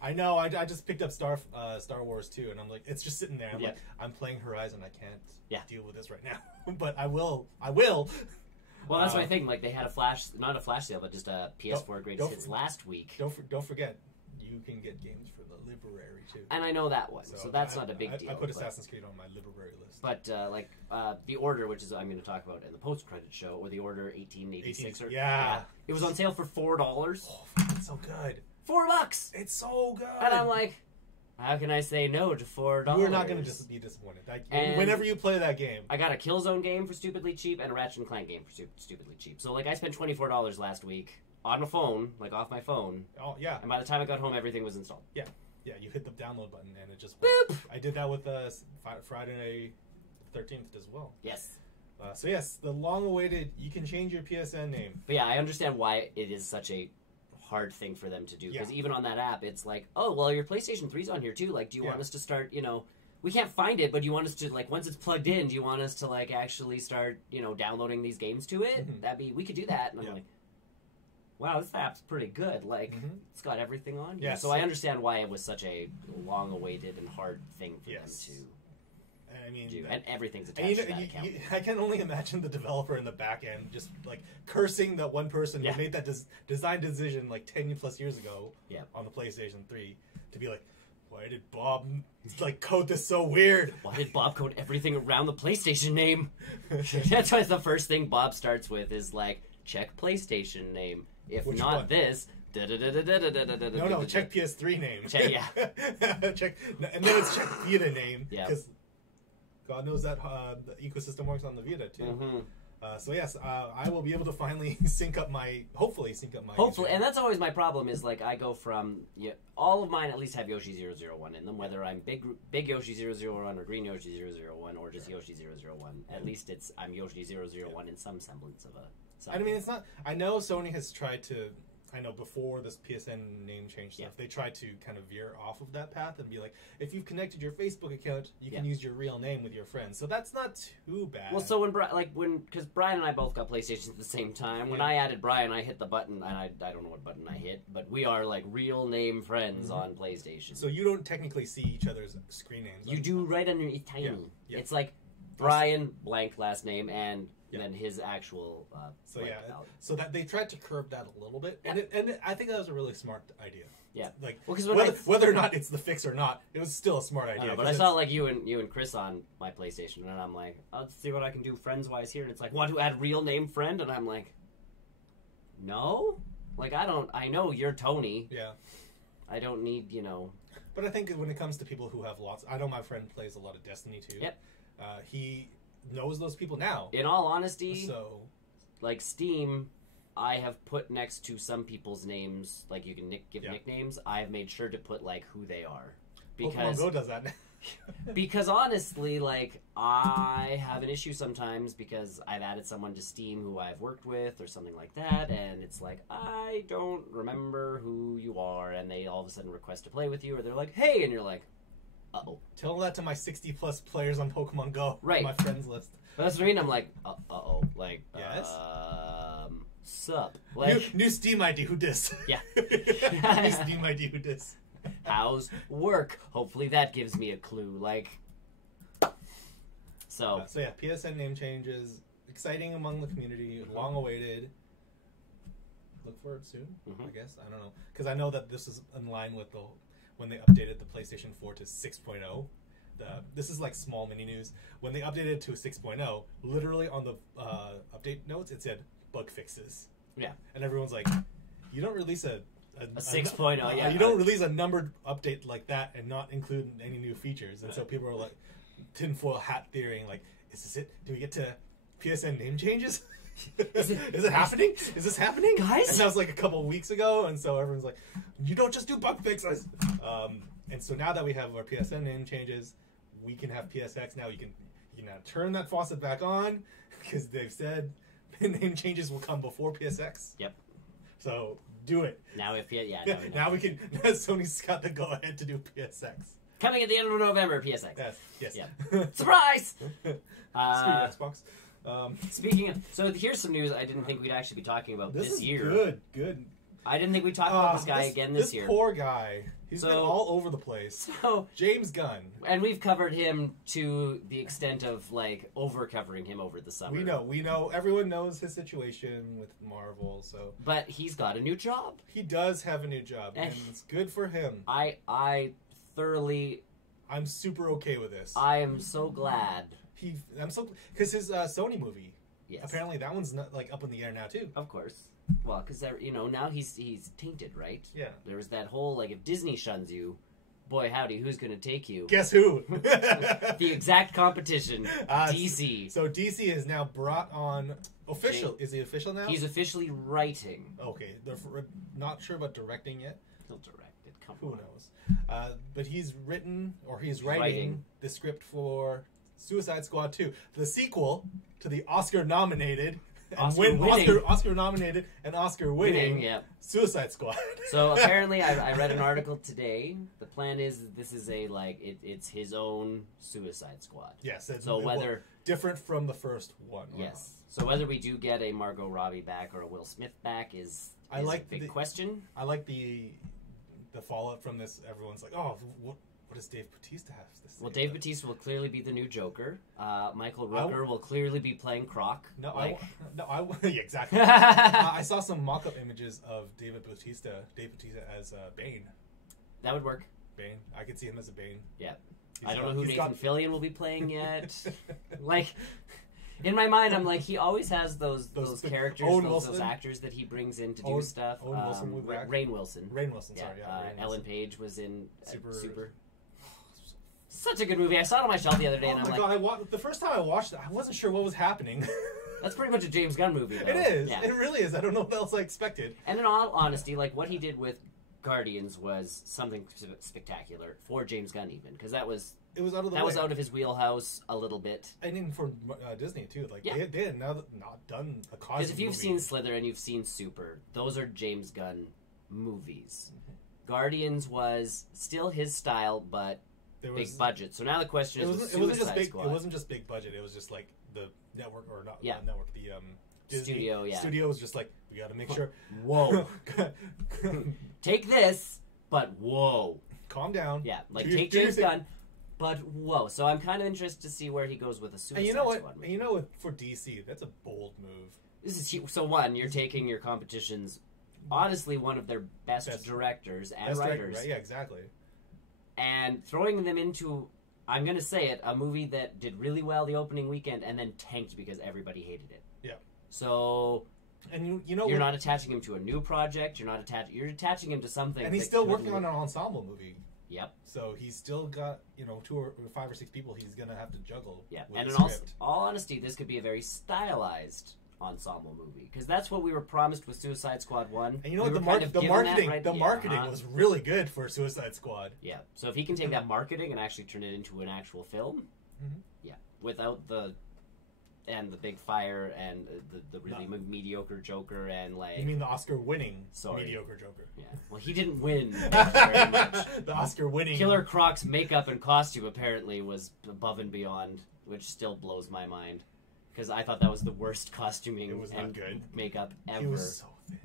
I know. I just picked up Star Wars 2, and I'm like, it's just sitting there. I'm like, I'm playing Horizon. I can't deal with this right now, but I will. Well, that's my thing. Like, they had not a flash sale, but just a PS4 greatest hits last week. Don't forget, you can get games for the library too. And I know that one, so that's not a big deal. I put Assassin's Creed on my library list. But The Order, which is I'm going to talk about in the post-credit show, or The Order 1886. It was on sale for $4. Oh, it's so good. $4. It's so good. And I'm like, how can I say no to $4? You're not going to just be disappointed. Whenever you play that game. I got a Killzone game for stupidly cheap and a Ratchet & Clank game for stupidly cheap. So, like, I spent $24 last week on my phone, like, off my phone. Oh, yeah. And by the time I got home, everything was installed. Yeah. Yeah, you hit the download button and it just boop. I did that with Friday 13th as well. Yes. So, yes, the long-awaited, you can change your PSN name. But, yeah, I understand why it is such a hard thing for them to do, because even on that app it's like, oh, well, your PlayStation 3's on here too, like, do you want us to start, we can't find it, but do you want us to, like, once it's plugged in, do you want us to, like, actually start, downloading these games to it? We could do that. And I'm like, wow, this app's pretty good, like, it's got everything on here. So I understand why it was such a long awaited and hard thing for them to do. And everything's attached to that account. I can only imagine the developer in the back end just, like, cursing that one person who made that design decision, like, 10 plus years ago on the PlayStation 3 to be like, why did Bob, like, code this so weird? Why did Bob code everything around the PlayStation name? That's why the first thing Bob starts with is, like, check PlayStation name. If Which not one? this... No, check PS3 name. Check, check, and then it's check Vita name, because... God knows that the ecosystem works on the Vita too. So yes, I will be able to finally hopefully sync up my. Hopefully, and that's always my problem. Is like I go from all of mine at least have Yoshi 001 in them, whether I'm big Yoshi 001 or green Yoshi 001 or just Yoshi 001. At least I'm Yoshi 001 in some semblance of a. I mean, it's not. I know Sony has tried to. I know before this PSN name change stuff, they tried to kind of veer off of that path and be like, if you've connected your Facebook account, you can use your real name with your friends. So that's not too bad. Well, so because Brian and I both got PlayStations at the same time, when I added Brian, I hit the button, and I don't know what button I hit, but we are like real name friends on PlayStation. So you don't technically see each other's screen names. You do right under it's tiny. Yeah. It's like Brian blank last name and then his actual. So that they tried to curb that a little bit, and I think that was a really smart idea. Yeah, like whether or not it's the fix or not, it was still a smart idea. But I saw like you and Chris on my PlayStation, and I'm like, I'll see what I can do friends wise here. And it's like, want to add real name friend? And I'm like, no, like I know you're Tony. Yeah, I don't need But I think when it comes to people who have lots, I know my friend plays a lot of Destiny too. Yep, he knows those people now. In all honesty, like Steam, I have put next to some people's names, like you can give nicknames. I have made sure to put like who they are, because Pokemon Go does that. Because honestly, like I have an issue sometimes because I've added someone to Steam who I've worked with or something like that, and it's like I don't remember who you are, and they all of a sudden request to play with you, or they're like, "Hey," and you're like, "Uh-oh." Tell that to my 60+ players on Pokemon Go. Right. My friends list. But that's what I mean. I'm like, uh-oh. Like, yes? Sup? Like, new Steam ID, who dis? Yeah. New Steam ID, who dis? How's work? Hopefully that gives me a clue. Like, so yeah, PSN name changes. Exciting among the community. Long awaited. Look for it soon, I guess. I don't know. Because I know that this is in line with when they updated the PlayStation 4 to 6.0. This is like small mini news. When they updated it to 6.0, literally on the update notes, it said bug fixes. Yeah. And everyone's like, you don't release a 6.0, yeah. You don't release a numbered update like that and not include any new features. And so people are like, tinfoil hat theorying, like, is this it? Do we get to PSN name changes? Is it happening? Is this happening? Guys? And that was like a couple of weeks ago, and so everyone's like, you don't just do bug fixes. And so now that we have our PSN name changes, we can have PSX now. You can now turn that faucet back on, because they've said name changes will come before PSX. Yep. So do it. Now Now we can. Sony's got the go ahead to do PSX. Coming at the end of November, PSX. Yes. Yeah. Surprise! Xbox. Speaking of, so here's some news I didn't think we'd actually be talking about this year. Good. I didn't think we'd talk about this guy again this year. This poor guy. He's been all over the place. So James Gunn. And we've covered him to the extent of, like, over-covering him over the summer. We know. Everyone knows his situation with Marvel, so... But he's got a new job. He does have a new job, and it's good for him. I'm super okay with this. I am so glad. Because his Sony movie, yes. Apparently that one's not, like, up in the air now, too. Of course. Well, because, now he's tainted, right? Yeah. There was that whole, like, if Disney shuns you, boy, howdy, who's going to take you? Guess who? The exact competition, DC. So DC is now brought on official. Is he official now? He's officially writing. Okay. They're not sure about directing yet. He'll direct it. Come Who on. knows? But he's written, or he's writing the script for Suicide Squad 2, the sequel to the Oscar-nominated... Oscar-nominated and Oscar-winning Suicide Squad. So apparently, I read an article today. The plan is this is it's his own Suicide Squad. Yes. So different from the first one. Yes. So whether we do get a Margot Robbie back or a Will Smith back is a big question. I like the fallout from this. Everyone's like, oh, what does Dave Bautista have to say? Well, Dave Bautista will clearly be the new Joker. Michael Rooker will clearly be playing Croc. Yeah, exactly. I saw some mock-up images of Dave Bautista as Bane. That would work. Bane. I could see him as a Bane. Yeah. I don't know who Nathan Fillion will be playing yet. Like, in my mind, I'm like, he always has those characters, those actors that he brings in to do stuff. Rainn Wilson. Sorry. Ellen Page was in Super. Such a good movie. I saw it on my shelf the other day, and I'm like... the first time I watched it, I wasn't sure what was happening. That's pretty much a James Gunn movie, though. It is. Yeah. It really is. I don't know what else I expected. And in all honesty, like, what he did with Guardians was something spectacular for James Gunn, even. Because that was out of his wheelhouse a little bit. And even for Disney, too. Like, they had not done a cosmic Because if you've seen Slither and you've seen Super, those are James Gunn movies. Mm-hmm. Guardians was still his style, but... big budget. So now the question is, it wasn't just big budget. It was just like the network, or not the network, the Disney studio. Yeah, studio was just like, we got to make sure. Whoa, take this, but whoa, calm down. Yeah, like take James Gunn, but whoa. So I'm kind of interested to see where he goes with the Suicide Squad movie. You know what? For DC, that's a bold move. This is so one. You're taking your competition's honestly one of their best directors and writers. Right? Yeah, exactly. And throwing them into, I'm going to say it, a movie that did really well the opening weekend and then tanked because everybody hated it. Yeah. So, and you're not attaching him to a new project. You're attaching him to something. And he's still working on an ensemble movie. Yep. So he's still got 2 or 5 or 6 people he's going to have to juggle. Yeah. And in all honesty, this could be a very stylized ensemble movie, because that's what we were promised with Suicide Squad 1. And you know what, the marketing was really good for Suicide Squad. Yeah. So if he can take that marketing and actually turn it into an actual film, without the big fire and the really mediocre Joker and like... You mean the Oscar-winning mediocre Joker? Yeah. Well, he didn't win very much. The Oscar-winning... Killer Croc's makeup and costume apparently was above and beyond, which still blows my mind. Because I thought that was the worst costuming and makeup ever. He was so thin.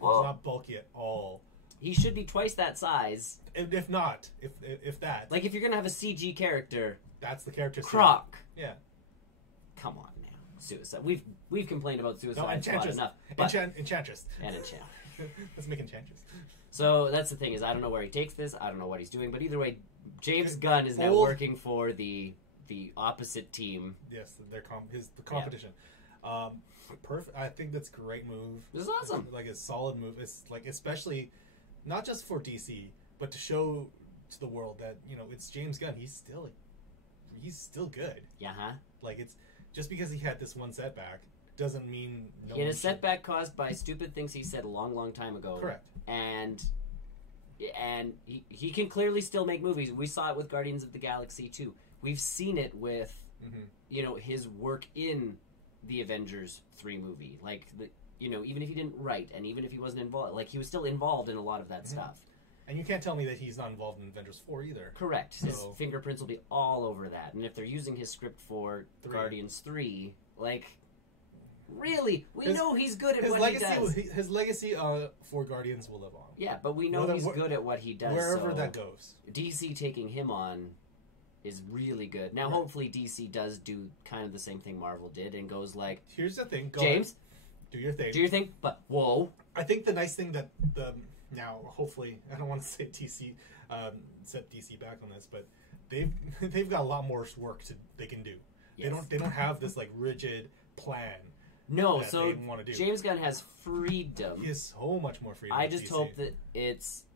He was not bulky at all. He should be twice that size. If not, if that. Like, if you're going to have a CG character... That's the character. Croc. Yeah. Come on now. Suicide. We've complained about Suicide Squad Enchantress. enough. But, Enchantress. and Enchant. Let's make Enchantress. So that's the thing is I don't know where he takes this. I don't know what he's doing. But either way, James Gunn is now Old- working for the opposite team. Yes, the competition. Perfect. I think that's a great move. This is awesome. It's like a solid move. It's like especially not just for DC, but to show to the world that it's James Gunn. He's still good. Yeah, huh? Like it's just because he had this one setback doesn't mean no. He had one a setback caused by stupid things he said a long, long time ago. Correct. And he can clearly still make movies. We saw it with Guardians of the Galaxy 2. We've seen it with his work in the Avengers 3 movie. Like even if he didn't write and even if he wasn't involved, like he was still involved in a lot of that stuff. And you can't tell me that he's not involved in Avengers 4 either. Correct. So, his fingerprints will be all over that. And if they're using his script for Guardians 3, like, really, we know he's good at what he does. His legacy for Guardians will live on. Yeah, but we know he's good at what he does. Wherever that goes. DC taking him on is really good. Now, hopefully DC does do kind of the same thing Marvel did and goes like... Here's the thing. James, do your thing. Do your thing, but whoa. I think the nice thing that now, hopefully, I don't want to say DC, set DC back on this, but they've got a lot more work they can do. Yes. They don't have this like rigid plan. No, so James Gunn has freedom. He has so much more freedom. I just hope that it's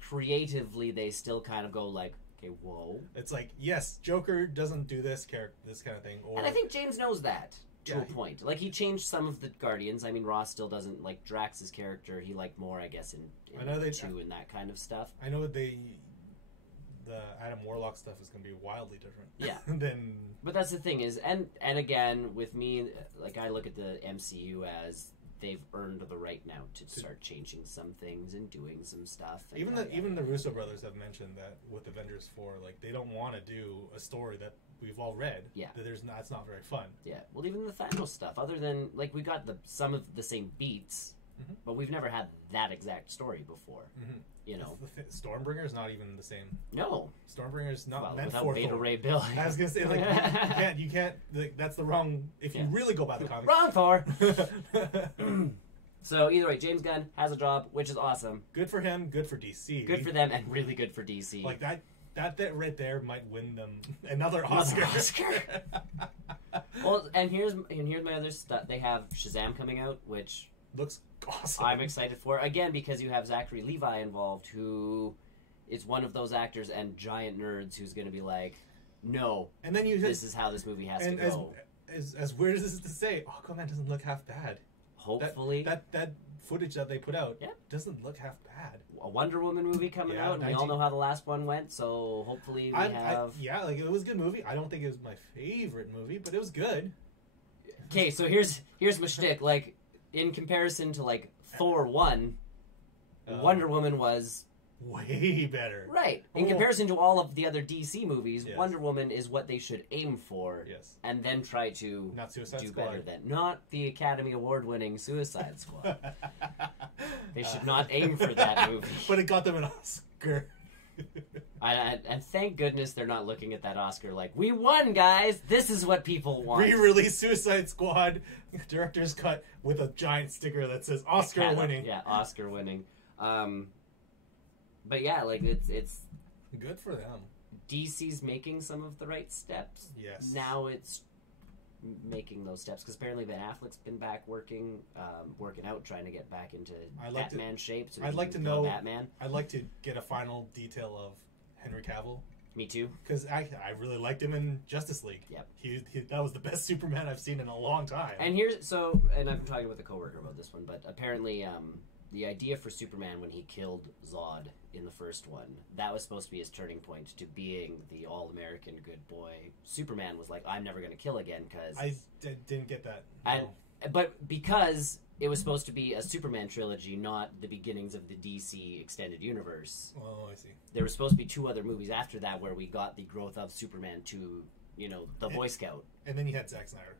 creatively they still kind of go like, okay, whoa. It's like, yes, Joker doesn't do this kind of thing. And I think James knows that. To a point. Like, he changed some of the Guardians. I mean, Ross still doesn't like Drax's character. He liked more, I guess, in 2 and that kind of stuff. I know the Adam Warlock stuff is going to be wildly different. Yeah. But that's the thing is, and again, with me, like, I look at the MCU as they've earned the right now to start changing some things and doing some stuff. Even the Russo brothers have mentioned that with Avengers 4, like, they don't want to do a story that we've all read. Yeah. That it's not very fun. Yeah. Well, even the Thanos stuff, other than, like, we got some of the same beats, but we've never had that exact story before. Stormbringer's not even the same. No. Stormbringer's not meant without for Beta Ray Bill. I was going to say, like, you can't, like, that's the wrong, if you really go by the comics. Wrong Thor! So, either way, James Gunn has a job, which is awesome. Good for him, good for DC. Good for them, and really good for DC. Like, that right there might win them another Oscar. Well, and here's my other stuff. They have Shazam coming out, which looks awesome. I'm excited for. Again, because you have Zachary Levi involved, who is one of those actors and giant nerds who's going to be like, no, and then this is how this movie has to go. As weird as this is to say, Aquaman doesn't look half bad. Hopefully. That footage that they put out doesn't look half bad. A Wonder Woman movie coming out, and we all know how the last one went, so hopefully we have... like, it was a good movie. I don't think it was my favorite movie, but it was good. Okay, so here's my shtick. Like, in comparison to, like, Thor 1, Wonder Woman was... way better. Right. In comparison to all of the other DC movies, Wonder Woman is what they should aim for. Yes. And then try to Not Suicide do Squad. better than. Not the Academy Award-winning Suicide Squad. They should not aim for that movie. But it got them an Oscar. And thank goodness they're not looking at that Oscar like, we won, guys! This is what people want. Re-release Suicide Squad director's cut with a giant sticker that says Oscar winning. Yeah, Oscar winning. But yeah, like, it's good for them. DC's making some of the right steps. Yes. Now it's making those steps, because apparently Ben Affleck's been back working out, trying to get back into Batman shape. So I'd like to know Batman. I'd like to get a final detail of Henry Cavill. Me too. Because I really liked him in Justice League. Yep. That was the best Superman I've seen in a long time. And I've been talking with a coworker about this one, but apparently the idea for Superman when he killed Zod in the first one, that was supposed to be his turning point to being the all-American good boy. Superman was like, I'm never going to kill again, because... I didn't get that. No. But because it was supposed to be a Superman trilogy, not the beginnings of the DC extended universe. Oh, I see. There were supposed to be 2 other movies after that where we got the growth of Superman to, the Boy Scout. And then you had Zack Snyder.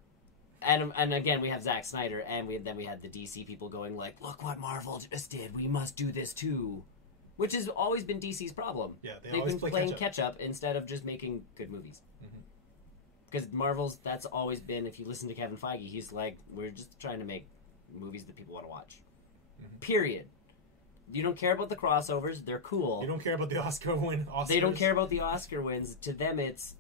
And again, we have Zack Snyder, and then we had the DC people going like, look what Marvel just did, we must do this too. Which has always been DC's problem. Yeah, They've been playing catch up instead of just making good movies. because Marvel's, that's always been, if you listen to Kevin Feige, he's like, we're just trying to make movies that people want to watch. Mm-hmm. Period. You don't care about the crossovers. They're cool. You don't care about the Oscar win. Oscars. They don't care about the Oscar wins. To them, it's,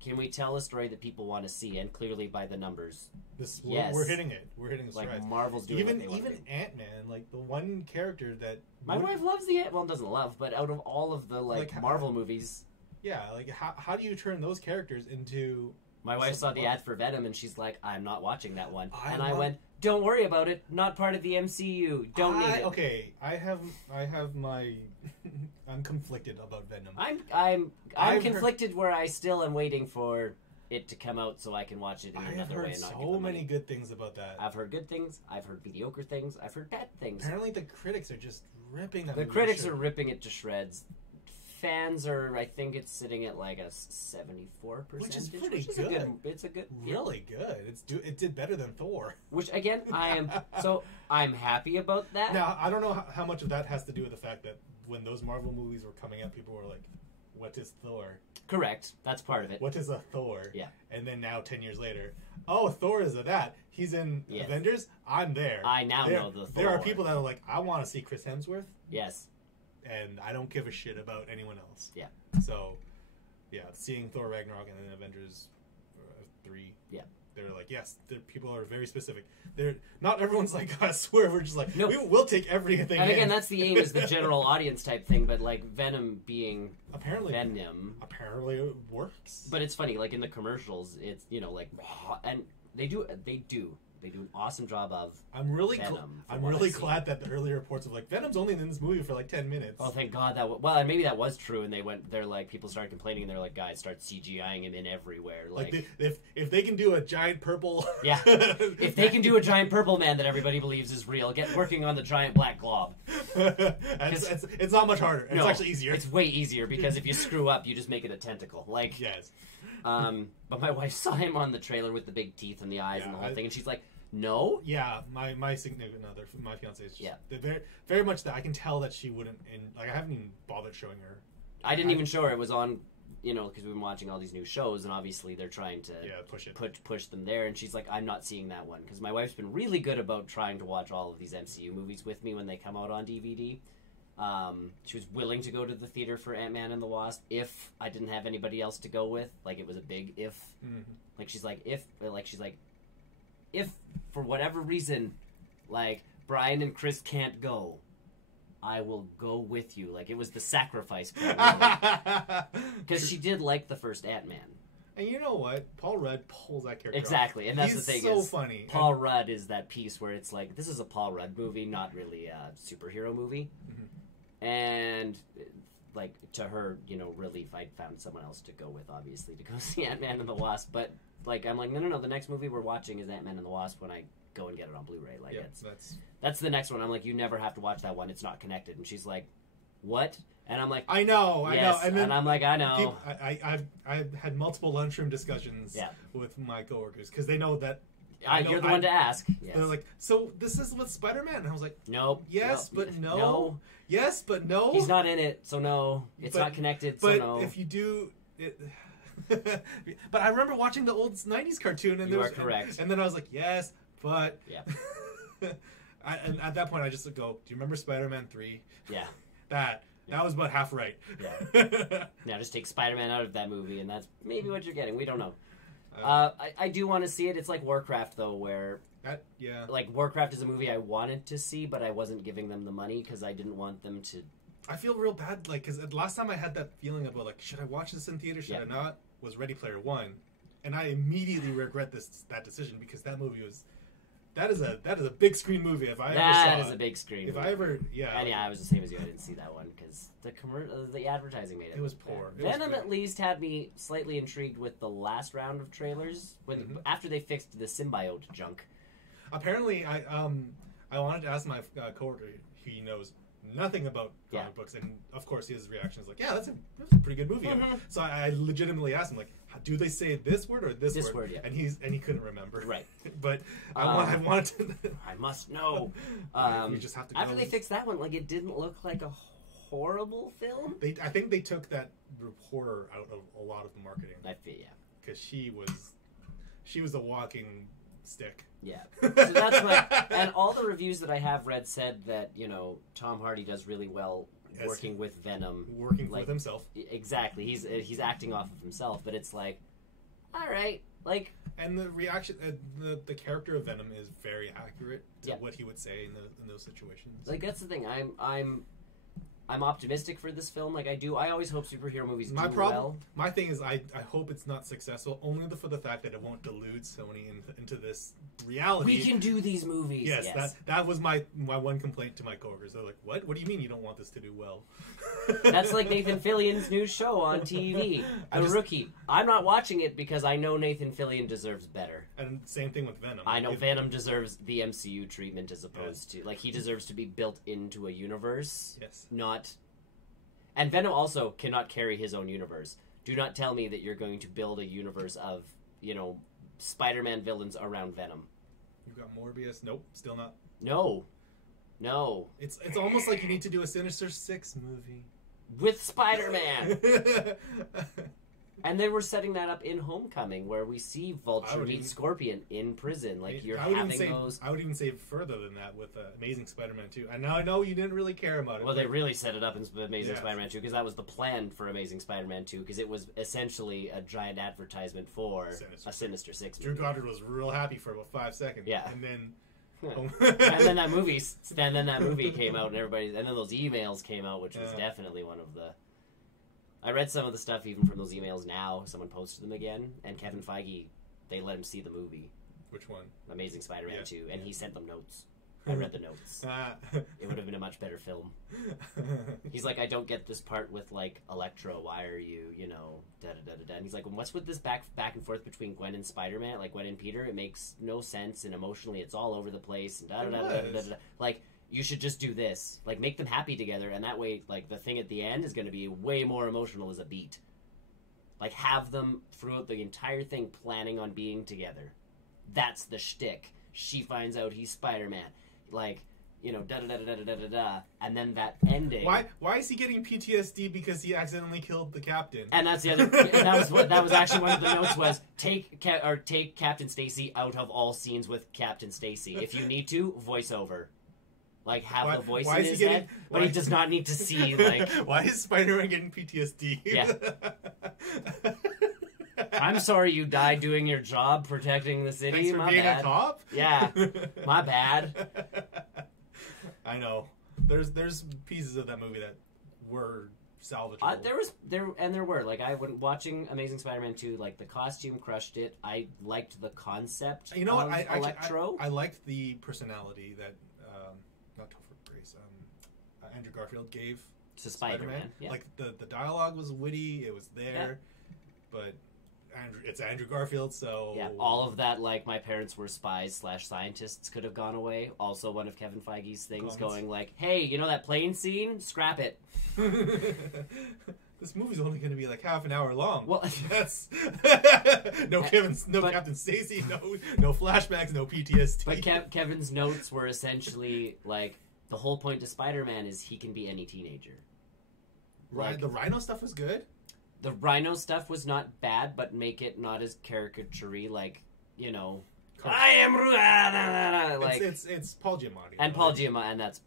can we tell a story that people want to see? And clearly, by the numbers, yes. We're hitting it. We're hitting the strides. Like, Marvel's doing even what they want to do. Ant-Man, like, the one character that... My wife loves the Ant-Man. Well, doesn't love, but out of all of the, like Marvel movies... Yeah, like, how do you turn those characters into... My wife saw the ad for Venom, and she's like, I'm not watching that one. I went, don't worry about it. Not part of the MCU. Don't need it. Okay, I have my... I'm conflicted about Venom. I'm conflicted where I still am waiting for it to come out so I can watch it in another way and not so give them money. Many good things about that. I've heard good things. I've heard mediocre things. I've heard bad things. Apparently the critics are just ripping that The critics are ripping it to shreds. Fans are, I think it's sitting at like a 74%. Which is pretty good. It's a good... Really good. It did better than Thor. Which, again, I'm happy about that. Now, I don't know how much of that has to do with the fact that when those Marvel movies were coming out, people were like, what is Thor? Correct. That's part of it. What is a Thor? Yeah. And then now, 10 years later, oh, Thor is a that. He's in Avengers. I'm there. I now know the Thor. There are people that are like, I want to see Chris Hemsworth. Yes. And I don't give a shit about anyone else. Yeah. So, yeah, seeing Thor Ragnarok and then Avengers 3. Yeah. They're like, yes, people are very specific. They're not everyone's like us, where we're just like, no. We'll take everything. And again, that's the aim, is the general audience type thing. But like Venom being Venom, apparently it works. But it's funny, like in the commercials, it's like, and they do an awesome job of. I'm really glad that the early reports of like Venom's only in this movie for like 10 minutes. Oh, thank God and maybe that was true, and they're like, people started complaining, and they're like, guys, start CGIing him in everywhere. Like if they can do a giant purple, yeah, if they can do a giant purple man that everybody believes is real, get working on the giant black glob. It's not much harder. It's actually easier. It's way easier because if you screw up, you just make it a tentacle. Like yes. But my wife saw him on the trailer with the big teeth and the eyes and the whole thing, and she's like, no. Yeah, my significant other, my fiance, is very, very much that I can tell that she wouldn't. And like I haven't even bothered showing her. I didn't even show her. It was on, because we've been watching all these new shows, and obviously they're trying to push them there. And she's like, I'm not seeing that one, because my wife's been really good about trying to watch all of these MCU movies with me when they come out on DVD. She was willing to go to the theater for Ant-Man and the Wasp if I didn't have anybody else to go with. Like it was a big if. Mm-hmm. If for whatever reason, like Brian and Chris can't go, I will go with you. Like it was the sacrifice because she did like the first Ant-Man. And you know what? Paul Rudd pulls that character exactly, off. And that's He's the thing. So funny. Paul Rudd is that piece where it's like this is a Paul Rudd movie, not really a superhero movie. Mm-hmm. And like to her, relief, I found someone else to go with, obviously, to go see Ant-Man and the Wasp. But like I'm like, no, the next movie we're watching is Ant-Man and the Wasp when I go and get it on Blu-ray. Like that's the next one. I'm like, you never have to watch that one. It's not connected. And she's like, what? And I'm like, I know. And then I'm like, I know. I've had multiple lunchroom discussions with my coworkers because they know that. You're the one to ask. Yes. They're like, so this is with Spider-Man? And I was like, nope. Yes, but no. No. Yes, but no. He's not in it, so no. It's not connected, so no. But if you do... But I remember watching the old 90s cartoon. And you are correct. And then I was like, yes, but... Yeah. And at that point, I just go, do you remember Spider-Man 3? Yeah. That was about half right. Yeah. Now just take Spider-Man out of that movie, and that's maybe what you're getting. We don't know. I do want to see it. It's like Warcraft, though, where... Like, Warcraft is a movie I wanted to see, but I wasn't giving them the money because I didn't want them to... I feel real bad, like, because the last time I had that feeling about, like, should I watch this in theater, should I not, was Ready Player One. And I immediately regret that decision because that movie was... That is a big screen movie. If I ever saw that is a big screen. If movie. I ever, and I was the same as you. I didn't see that one because the advertising made it. It was poor. Venom at least had me slightly intrigued with the last round of trailers after they fixed the symbiote junk. Apparently, I wanted to ask my coworker. He knows nothing about comic books, and of course his reaction is like, "Yeah, that's a pretty good movie." Mm-hmm. So I legitimately asked him, like, "Do they say this word or this word?" Yeah. And he couldn't remember. Right. But I wanted to. I must know. We just have to. After they fixed that one, like it didn't look like a horrible film. I think they took that reporter out of a lot of the marketing. I feel because she was she was a walking stick. Yeah. So that's my... And all the reviews that I have read said that, you know, Tom Hardy does really well working with Venom. Working with himself. Exactly. He's acting off of himself, but it's like, all right, like... And the reaction, the character of Venom is very accurate to what he would say in those situations. Like, that's the thing. I'm optimistic for this film. Like, I always hope superhero movies do well. My thing is, I hope it's not successful, only for the fact that it won't delude Sony into this reality. We can do these movies. Yes. That was my one complaint to my coworkers. They're like, what? What do you mean you don't want this to do well? That's like Nathan Fillion's new show on TV, The Rookie. I'm not watching it because I know Nathan Fillion deserves better. And same thing with Venom. I know Venom deserves the MCU treatment as opposed to... Like, he deserves to be built into a universe. Yes. And Venom also cannot carry his own universe. Do not tell me that you're going to build a universe of, you know, Spider-Man villains around Venom. You've got Morbius. Nope, still not. No. It's almost like you need to do a Sinister Six movie. With Spider-Man! And they were setting that up in Homecoming, where we see Vulture meet Scorpion in prison. Like, you're having those... I would even say further than that with Amazing Spider-Man 2. And now I know you didn't really care about it. Well, they really set it up in Amazing Spider-Man 2, because that was the plan for Amazing Spider-Man 2, because it was essentially a giant advertisement for a Sinister Six movie. Drew Goddard was real happy for about 5 seconds. Yeah. And then... and then that movie came out, and then those emails came out, which was definitely one of the... I read some of the stuff even from those emails now. Someone posted them again, and Kevin Feige, they let him see the movie. Which one? Amazing Spider-Man 2, and he sent them notes. I read the notes. It would have been a much better film. He's like, I don't get this part with, like, Electro. Why are you, you know, da-da-da-da-da. And he's like, well, what's with this back and forth between Gwen and Spider-Man? Like, Gwen and Peter? It makes no sense, and emotionally it's all over the place, and da-da-da-da-da-da. Like, you should just do this. Like, make them happy together, and that way, like, the thing at the end is going to be way more emotional as a beat. Like, have them, throughout the entire thing, planning on being together. That's the shtick. She finds out he's Spider-Man. Like, you know, da-da-da-da-da-da-da-da, and then that ending... Why is he getting PTSD because he accidentally killed the captain? And that's the other... that was actually one of the notes was, take Captain Stacy out of all scenes with Captain Stacy. If you need to, voiceover. Like, have the voice in his head, but he does not need to see, like... Why is Spider-Man getting PTSD? Yeah. I'm sorry you died doing your job protecting the city. Thanks for being a cop? Yeah. My bad. I know. There's pieces of that movie that were salvageable. There were. Like, watching Amazing Spider-Man 2, like, the costume crushed it. I liked the concept of Electro. I liked the personality that... not Topher Grace, Andrew Garfield gave to Spider-Man. Yeah. Like, the dialogue was witty, it was there, but it's Andrew Garfield, so... Yeah, all of that, like, my parents were spies/scientists could have gone away. Also one of Kevin Feige's things going like, hey, you know that plane scene? Scrap it. This movie's only going to be like half an hour long. Well, that's Captain Stacy, no flashbacks, no PTSD. But Kevin's notes were essentially like the whole point to Spider-Man is he can be any teenager. Right, the Rhino stuff was good. The Rhino stuff was not bad, but make it not as caricature-y, like, you know, I am like it's Paul Giamatti. And Paul Giamatti, and that's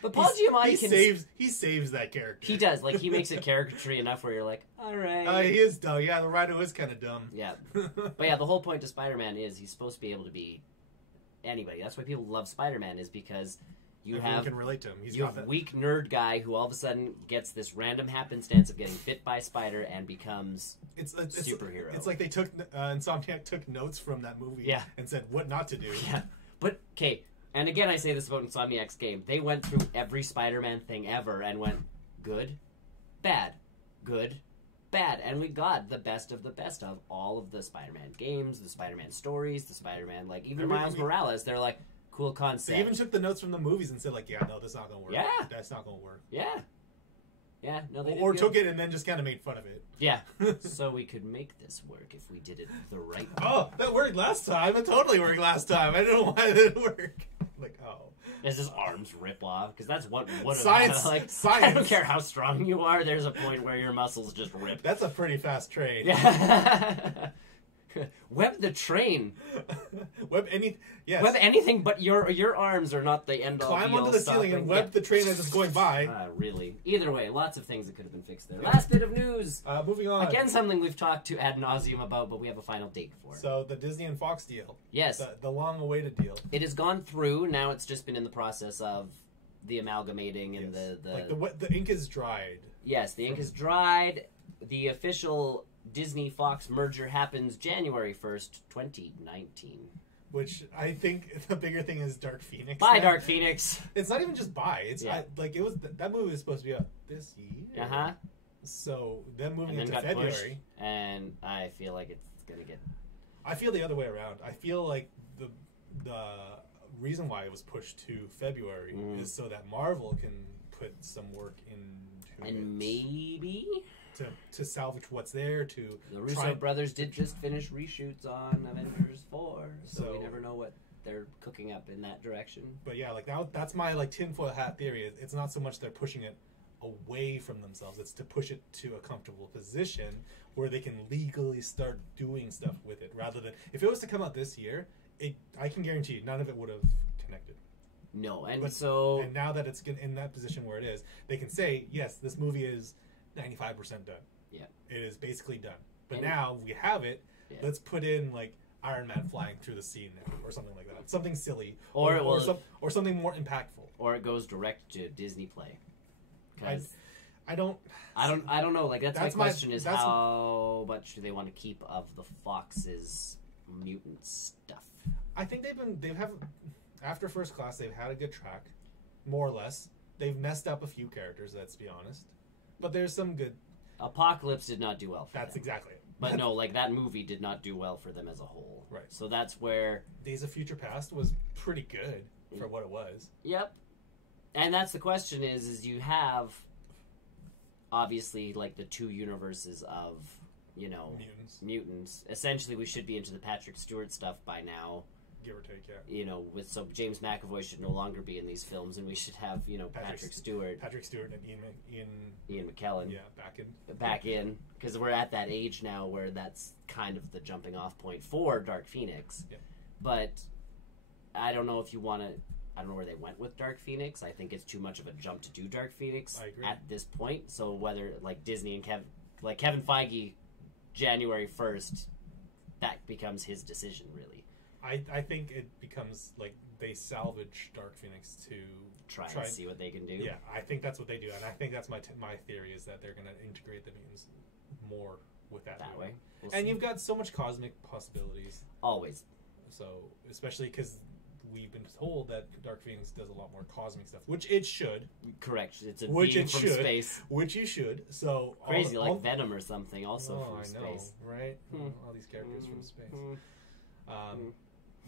but Paul Giamatti he saves that character. He does, like, he makes it caricature enough where you're like, all right. He is dumb. Yeah, the Rhino is kind of dumb. Yeah, but yeah, the whole point to Spider-Man is he's supposed to be able to be anybody. That's why people love Spider-Man, is because everyone can relate to him. You have a weak nerd guy who all of a sudden gets this random happenstance of getting bit by a spider and becomes superhero. It's like they took Insomniac took notes from that movie and said what not to do. Yeah, but okay. And again, I say this about Insomniac's game. They went through every Spider-Man thing ever and went good, bad, good, bad, and we got the best of all of the Spider-Man games, the Spider-Man stories, the Spider-Man even Miles Morales. They're like. Cool concept. They even took the notes from the movies and said, like, yeah, no, that's not going to work. Yeah. That's not going to work. Yeah. Yeah, no, they did Or took it and then just kind of made fun of it. Yeah. So we could make this work if we did it the right way. Oh, that worked last time. It totally worked last time. I don't know why it didn't work. Like, oh. Does his arms rip off? Because that's what science. I don't care how strong you are, there's a point where your muscles just rip. That's a pretty fast trade. Yeah. Web the train. Web anything, but your arms are not the end all. Climb onto the ceiling and web the train as it's going by. Really. Either way, lots of things that could have been fixed there. Last bit of news. Moving on. Again, something we've talked to ad nauseum about, but we have a final date for. So the Disney and Fox deal. Yes. The long-awaited deal. It has gone through. Now it's just been in the process of the amalgamating and the ink is dried. Yes, the ink is dried. The official Disney-Fox merger happens January 1st, 2019. Which I think the bigger thing is Dark Phoenix. Bye, Dark Phoenix. It's not even just bye. It's it was that movie was supposed to be out this year. So them moving into February, pushed, and I feel like it's gonna get. I feel the other way around. I feel like the reason why it was pushed to February is so that Marvel can put some work into it. And maybe to salvage what's there. The Russo brothers did just finish reshoots on Avengers 4, so we never know what they're cooking up in that direction. But yeah, like that's my tinfoil hat theory. It's not so much they're pushing it away from themselves; it's to push it to a comfortable position where they can legally start doing stuff with it. Rather than if it was to come out this year, I can guarantee you none of it would have connected. No, and and now that it's in that position where it is, they can say, yes, this movie is 95% done. Yeah, it is basically done. But now we have it. Yeah. Let's put in Iron Man flying through the sea now, or something like that. Something silly, or something more impactful. Or it goes direct to Disney Play. I don't know. That's my question: is how much do they want to keep of the Fox's mutant stuff? I think they have after First Class they've had a good track, more or less. They've messed up a few characters, let's be honest, but there's some good. Apocalypse did not do well for them. That's exactly it. But no, that movie did not do well for them as a whole. Right. So that's where Days of Future Past was pretty good for what it was. Yep. And that's the question is you have obviously the two universes of mutants. Essentially, we should be into the Patrick Stewart stuff by now. Give or take, yeah. So James McAvoy should no longer be in these films, and we should have Patrick Stewart and Ian McKellen. Yeah, back in because we're at that age now where that's kind of the jumping off point for Dark Phoenix. Yeah. But I don't know if you want to. I don't know where they went with Dark Phoenix. I think it's too much of a jump to do Dark Phoenix at this point. So whether Disney and Kevin Feige, January 1st, that becomes his decision really. I think it becomes they salvage Dark Phoenix to try and see what they can do. Yeah, I think that's what they do, and I think that's my theory is that they're going to integrate the mutants more with that way. And you've got so much cosmic possibilities. Always. So especially because we've been told that Dark Phoenix does a lot more cosmic stuff, which it should. Correct. It's a being from space. Which you should. So crazy, Venom or something, also from space. Know, right? All these characters from space.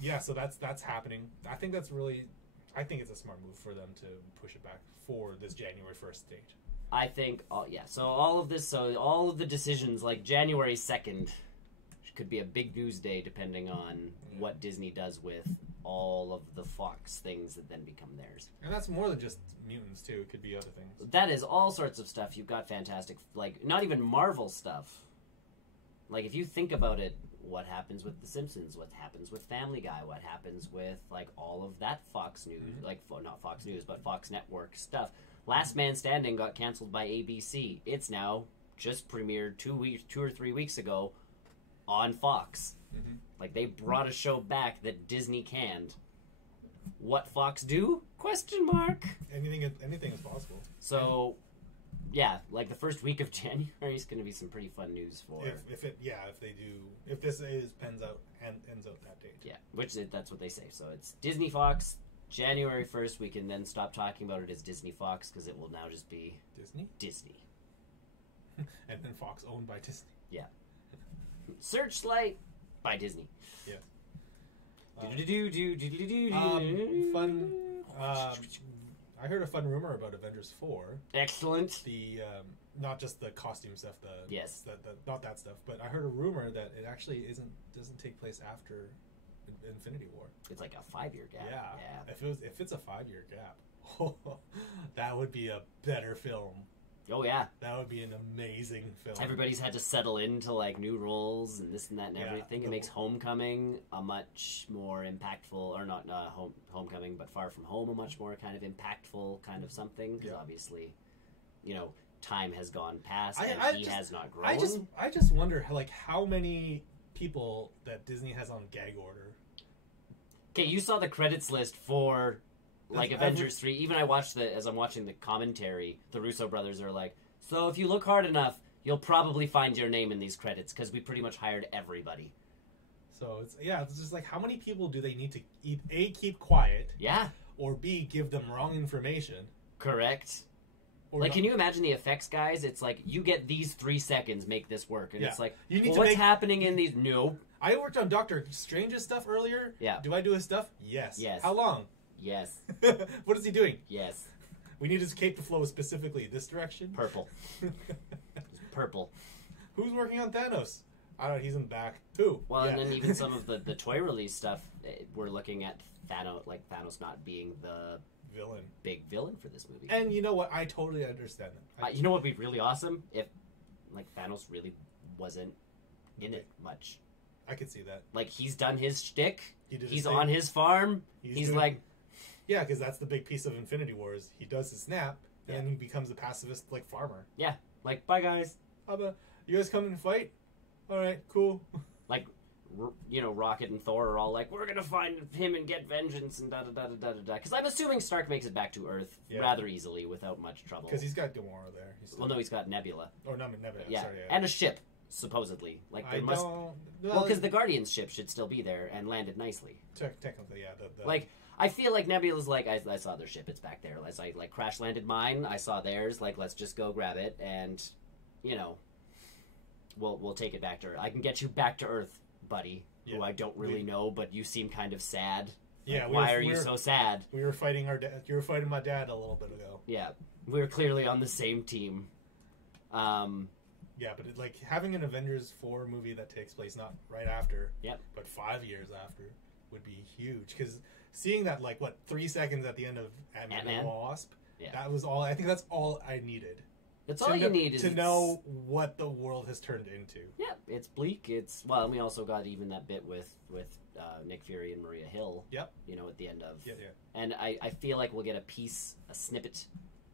Yeah, so that's happening. I think it's a smart move for them to push it back for this January 1st date. I think, all of the decisions, January 2nd could be a big news day depending on what Disney does with all of the Fox things that then become theirs. And that's more than just mutants, too. It could be other things. That is all sorts of stuff. You've got fantastic, not even Marvel stuff. If you think about it, what happens with The Simpsons, what happens with Family Guy, what happens with all of that Fox News, not Fox News, but Fox Network stuff. Last Man Standing got canceled by ABC. It's now just premiered 2 or 3 weeks ago on Fox. They brought a show back that Disney canned. What Fox do? Question mark. Anything is possible. So yeah, the first week of January is going to be some pretty fun news for. If this ends out that date. Yeah, that's what they say. So it's Disney Fox, January 1st. We can then stop talking about it as Disney Fox because it will now just be Disney. And then Fox owned by Disney. Yeah. Searchlight by Disney. Yeah. Fun. I heard a fun rumor about Avengers 4. Excellent. The not just the costume stuff, not that stuff, but I heard a rumor that it actually doesn't take place after Infinity War. It's a 5-year gap. Yeah. If it's a 5-year gap, that would be a better film. Oh yeah, That would be an amazing film. everybody's had to settle into like new roles and this and that and Yeah, everything. It makes Homecoming a much more impactful, or not Homecoming, but Far From Home a much more kind of impactful kind of something. Because obviously, you know, time has gone past and he has not grown. I just wonder how many people that Disney has on gag order. Okay, you saw the credits list for like Avengers 3. Even as I'm watching the commentary, the Russo brothers are like, so if you look hard enough, you'll probably find your name in these credits because we pretty much hired everybody. So it's just like, how many people do they need to A, keep quiet, Yeah, or B, give them wrong information? correct. Or Like, not? can you imagine the effects guys? It's like, you get these 3 seconds, make this work. And Yeah. it's like, You need well, to what's make- happening in these? No. I worked on Doctor Strange's stuff earlier. Yeah. Do I do his stuff? Yes. Yes. How long? Yes. What is he doing? Yes. We need his cape to flow specifically this direction. Purple. Purple. Who's working on Thanos? I don't know. He's in the back. Who? Well, Yeah. and then even some of the toy release stuff, we're looking at Thanos not being the Villain. big villain for this movie. And you know what? I totally understand that. You know what would be really awesome? If, like, Thanos really wasn't in it much. I could see that. Like, he's done his shtick. He did his He's thing. on his farm. He's doing- like, Yeah, because that's the big piece of Infinity Wars. He does his snap, and Yeah. then he becomes a pacifist, like, farmer. yeah, like, bye, guys. You guys come and fight? All right, cool. Like, you know, Rocket and Thor are all like, we're gonna find him and get vengeance and da-da-da-da-da-da. Because I'm assuming Stark makes it back to Earth rather easily without much trouble. Because he's got Gamora there. Well, no, he's got Nebula. Or not Nebula. Yeah, Sorry, and a ship, supposedly. Like, there I must... don't... Well, because the Guardians ship should still be there and landed nicely. Technically, yeah. Like, I feel like Nebula's like, I saw their ship, it's back there. As I, like, crash landed mine, I saw theirs, like, let's just go grab it, and, you know, we'll take it back to Earth. I can get you back to Earth, buddy, who I don't really know, but you seem kind of sad. Yeah, Like, why are you so sad? We were fighting our dad. You were fighting my dad a little bit ago. Yeah, we were clearly on the same team. Yeah, but like having an Avengers 4 movie that takes place not right after, but 5 years after would be huge. Because seeing that, like, 3 seconds at the end of Ant-Man and the Wasp, that was all. I think that's all I needed. That's all you need is to know what the world has turned into. Yeah, it's bleak. And we also got even that bit with Nick Fury and Maria Hill. Yep. You know, at the end of. Yeah. And I feel like we'll get a snippet.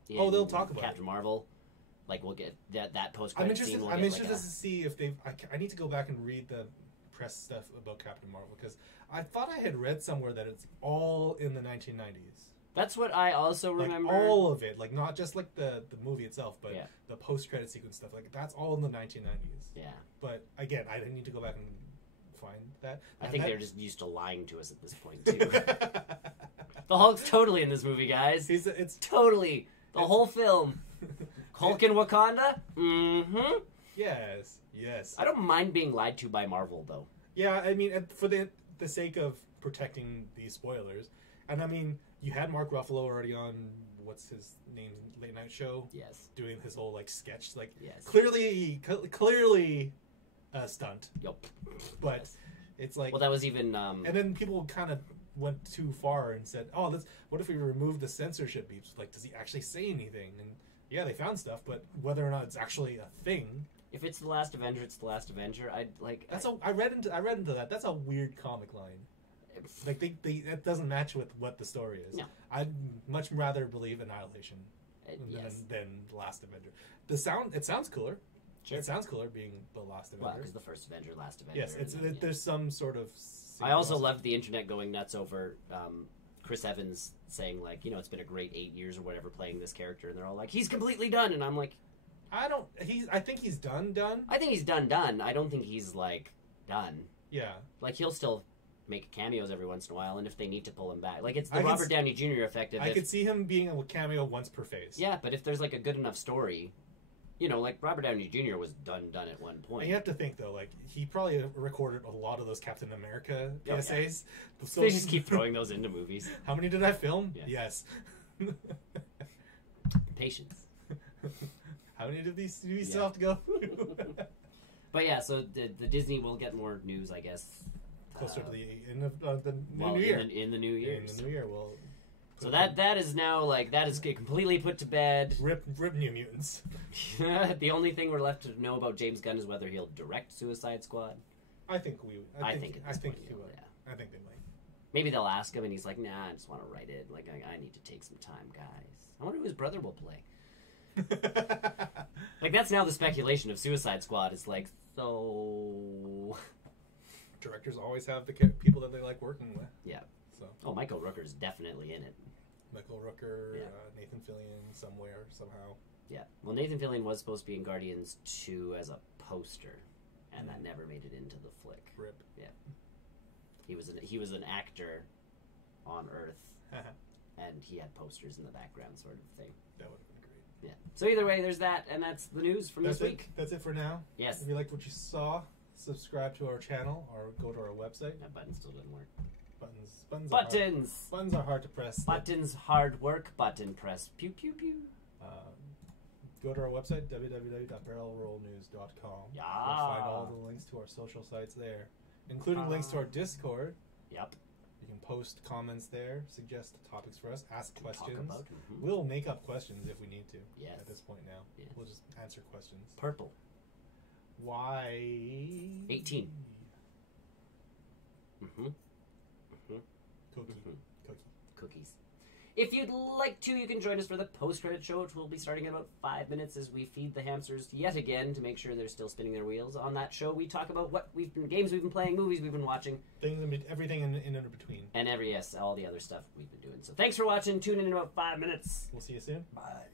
They'll talk about Captain Marvel. Like, we'll get that post I'm credit interested. scene. I'm interested to see if they've. I need to go back and read the press stuff about Captain Marvel because I thought I had read somewhere that it's all in the 1990s. That's what I also remember. Like all of it, like not just like the movie itself, but the post-credit sequence stuff. Like that's all in the 1990s. Yeah. But again, I need to go back and find that. I think they're just used to lying to us at this point too. The Hulk's totally in this movie, guys. It's totally the whole film. Hulk in Wakanda. Mm-hmm. Yes. I don't mind being lied to by Marvel, though. Yeah, I mean, for the sake of protecting these spoilers, and I mean, you had Mark Ruffalo already on what's his name, late night show. Yes. Doing his whole like sketch, like yes. clearly a stunt. Yep. But it's like, well, that was even. And then people kind of went too far and said, "Oh, what if we remove the censorship beeps? Like, does he actually say anything?" And yeah, they found stuff, but whether or not it's actually a thing. If it's the Last Avenger, it's the Last Avenger. I'd like. I read into that. That's a weird comic line. Like that doesn't match with what the story is. No. I'd much rather believe Annihilation than Last Avenger. It sounds cooler. Sure. It sounds cooler being the Last Avenger. Well, because the first Avenger, Last Avenger. Yes, there's some sort of. I also loved the internet going nuts over Chris Evans saying, like, you know, it's been a great 8 years or whatever playing this character, and they're all like, he's completely done, and I'm like, I think he's done. I think he's done. I don't think he's like done. Yeah. Like, he'll still make cameos every once in a while, and if they need to pull him back, like, it's the Robert Downey Jr. effect. I could see him being a cameo once per phase. Yeah, but if there's like a good enough story, you know, like Robert Downey Jr. was done at one point. And you have to think though, like he probably recorded a lot of those Captain America PSAs. Yeah. So they just keep throwing those into movies. How many did I film? Yeah. Yes. Patience. How many of these do we still have to go through? But yeah, so the Disney will get more news, I guess. Closer to the end of the new year. In the new year. In the new year, we'll So that is now, like, that is completely put to bed. Rip New Mutants. The only thing we're left to know about James Gunn is whether he'll direct Suicide Squad. I think he will. I think he will. Yeah. I think they might. Maybe they'll ask him, and he's like, "Nah, I just want to write it. Like, I need to take some time, guys." I wonder who his brother will play. Like, that's now the speculation of Suicide Squad. Is like, so directors always have the people that they like working with. Yeah. So. Oh, Michael Rooker's definitely in it. Michael Rooker, Nathan Fillion, somewhere, somehow. Yeah. Well, Nathan Fillion was supposed to be in Guardians 2 as a poster, and that never made it into the flick. Rip. Yeah. He was an actor on Earth, and he had posters in the background, sort of thing. That would have been great. Yeah. So either way, there's that, and that's the news from this week. That's it for now. Yes. If you liked what you saw, subscribe to our channel or go to our website. That button still didn't work. Buttons are hard to press. Buttons hard work. Button press. Pew pew pew. Go to our website, www.barrelrollnews.com. Yeah. You'll find all the links to our social sites there, including links to our Discord. Yep. You can post comments there, suggest topics for us, ask questions. Mm-hmm. We'll make up questions if we need to. Yes. At this point now. Yes. We'll just answer questions. Purple. Why? 18. Mm-hmm. Cookies. If you'd like to, you can join us for the post-credit show, which will be starting in about 5 minutes as we feed the hamsters yet again to make sure they're still spinning their wheels. On that show, we talk about games we've been playing, movies we've been watching, everything in between, and all the other stuff we've been doing. So thanks for watching. Tune in about 5 minutes. We'll see you soon. Bye.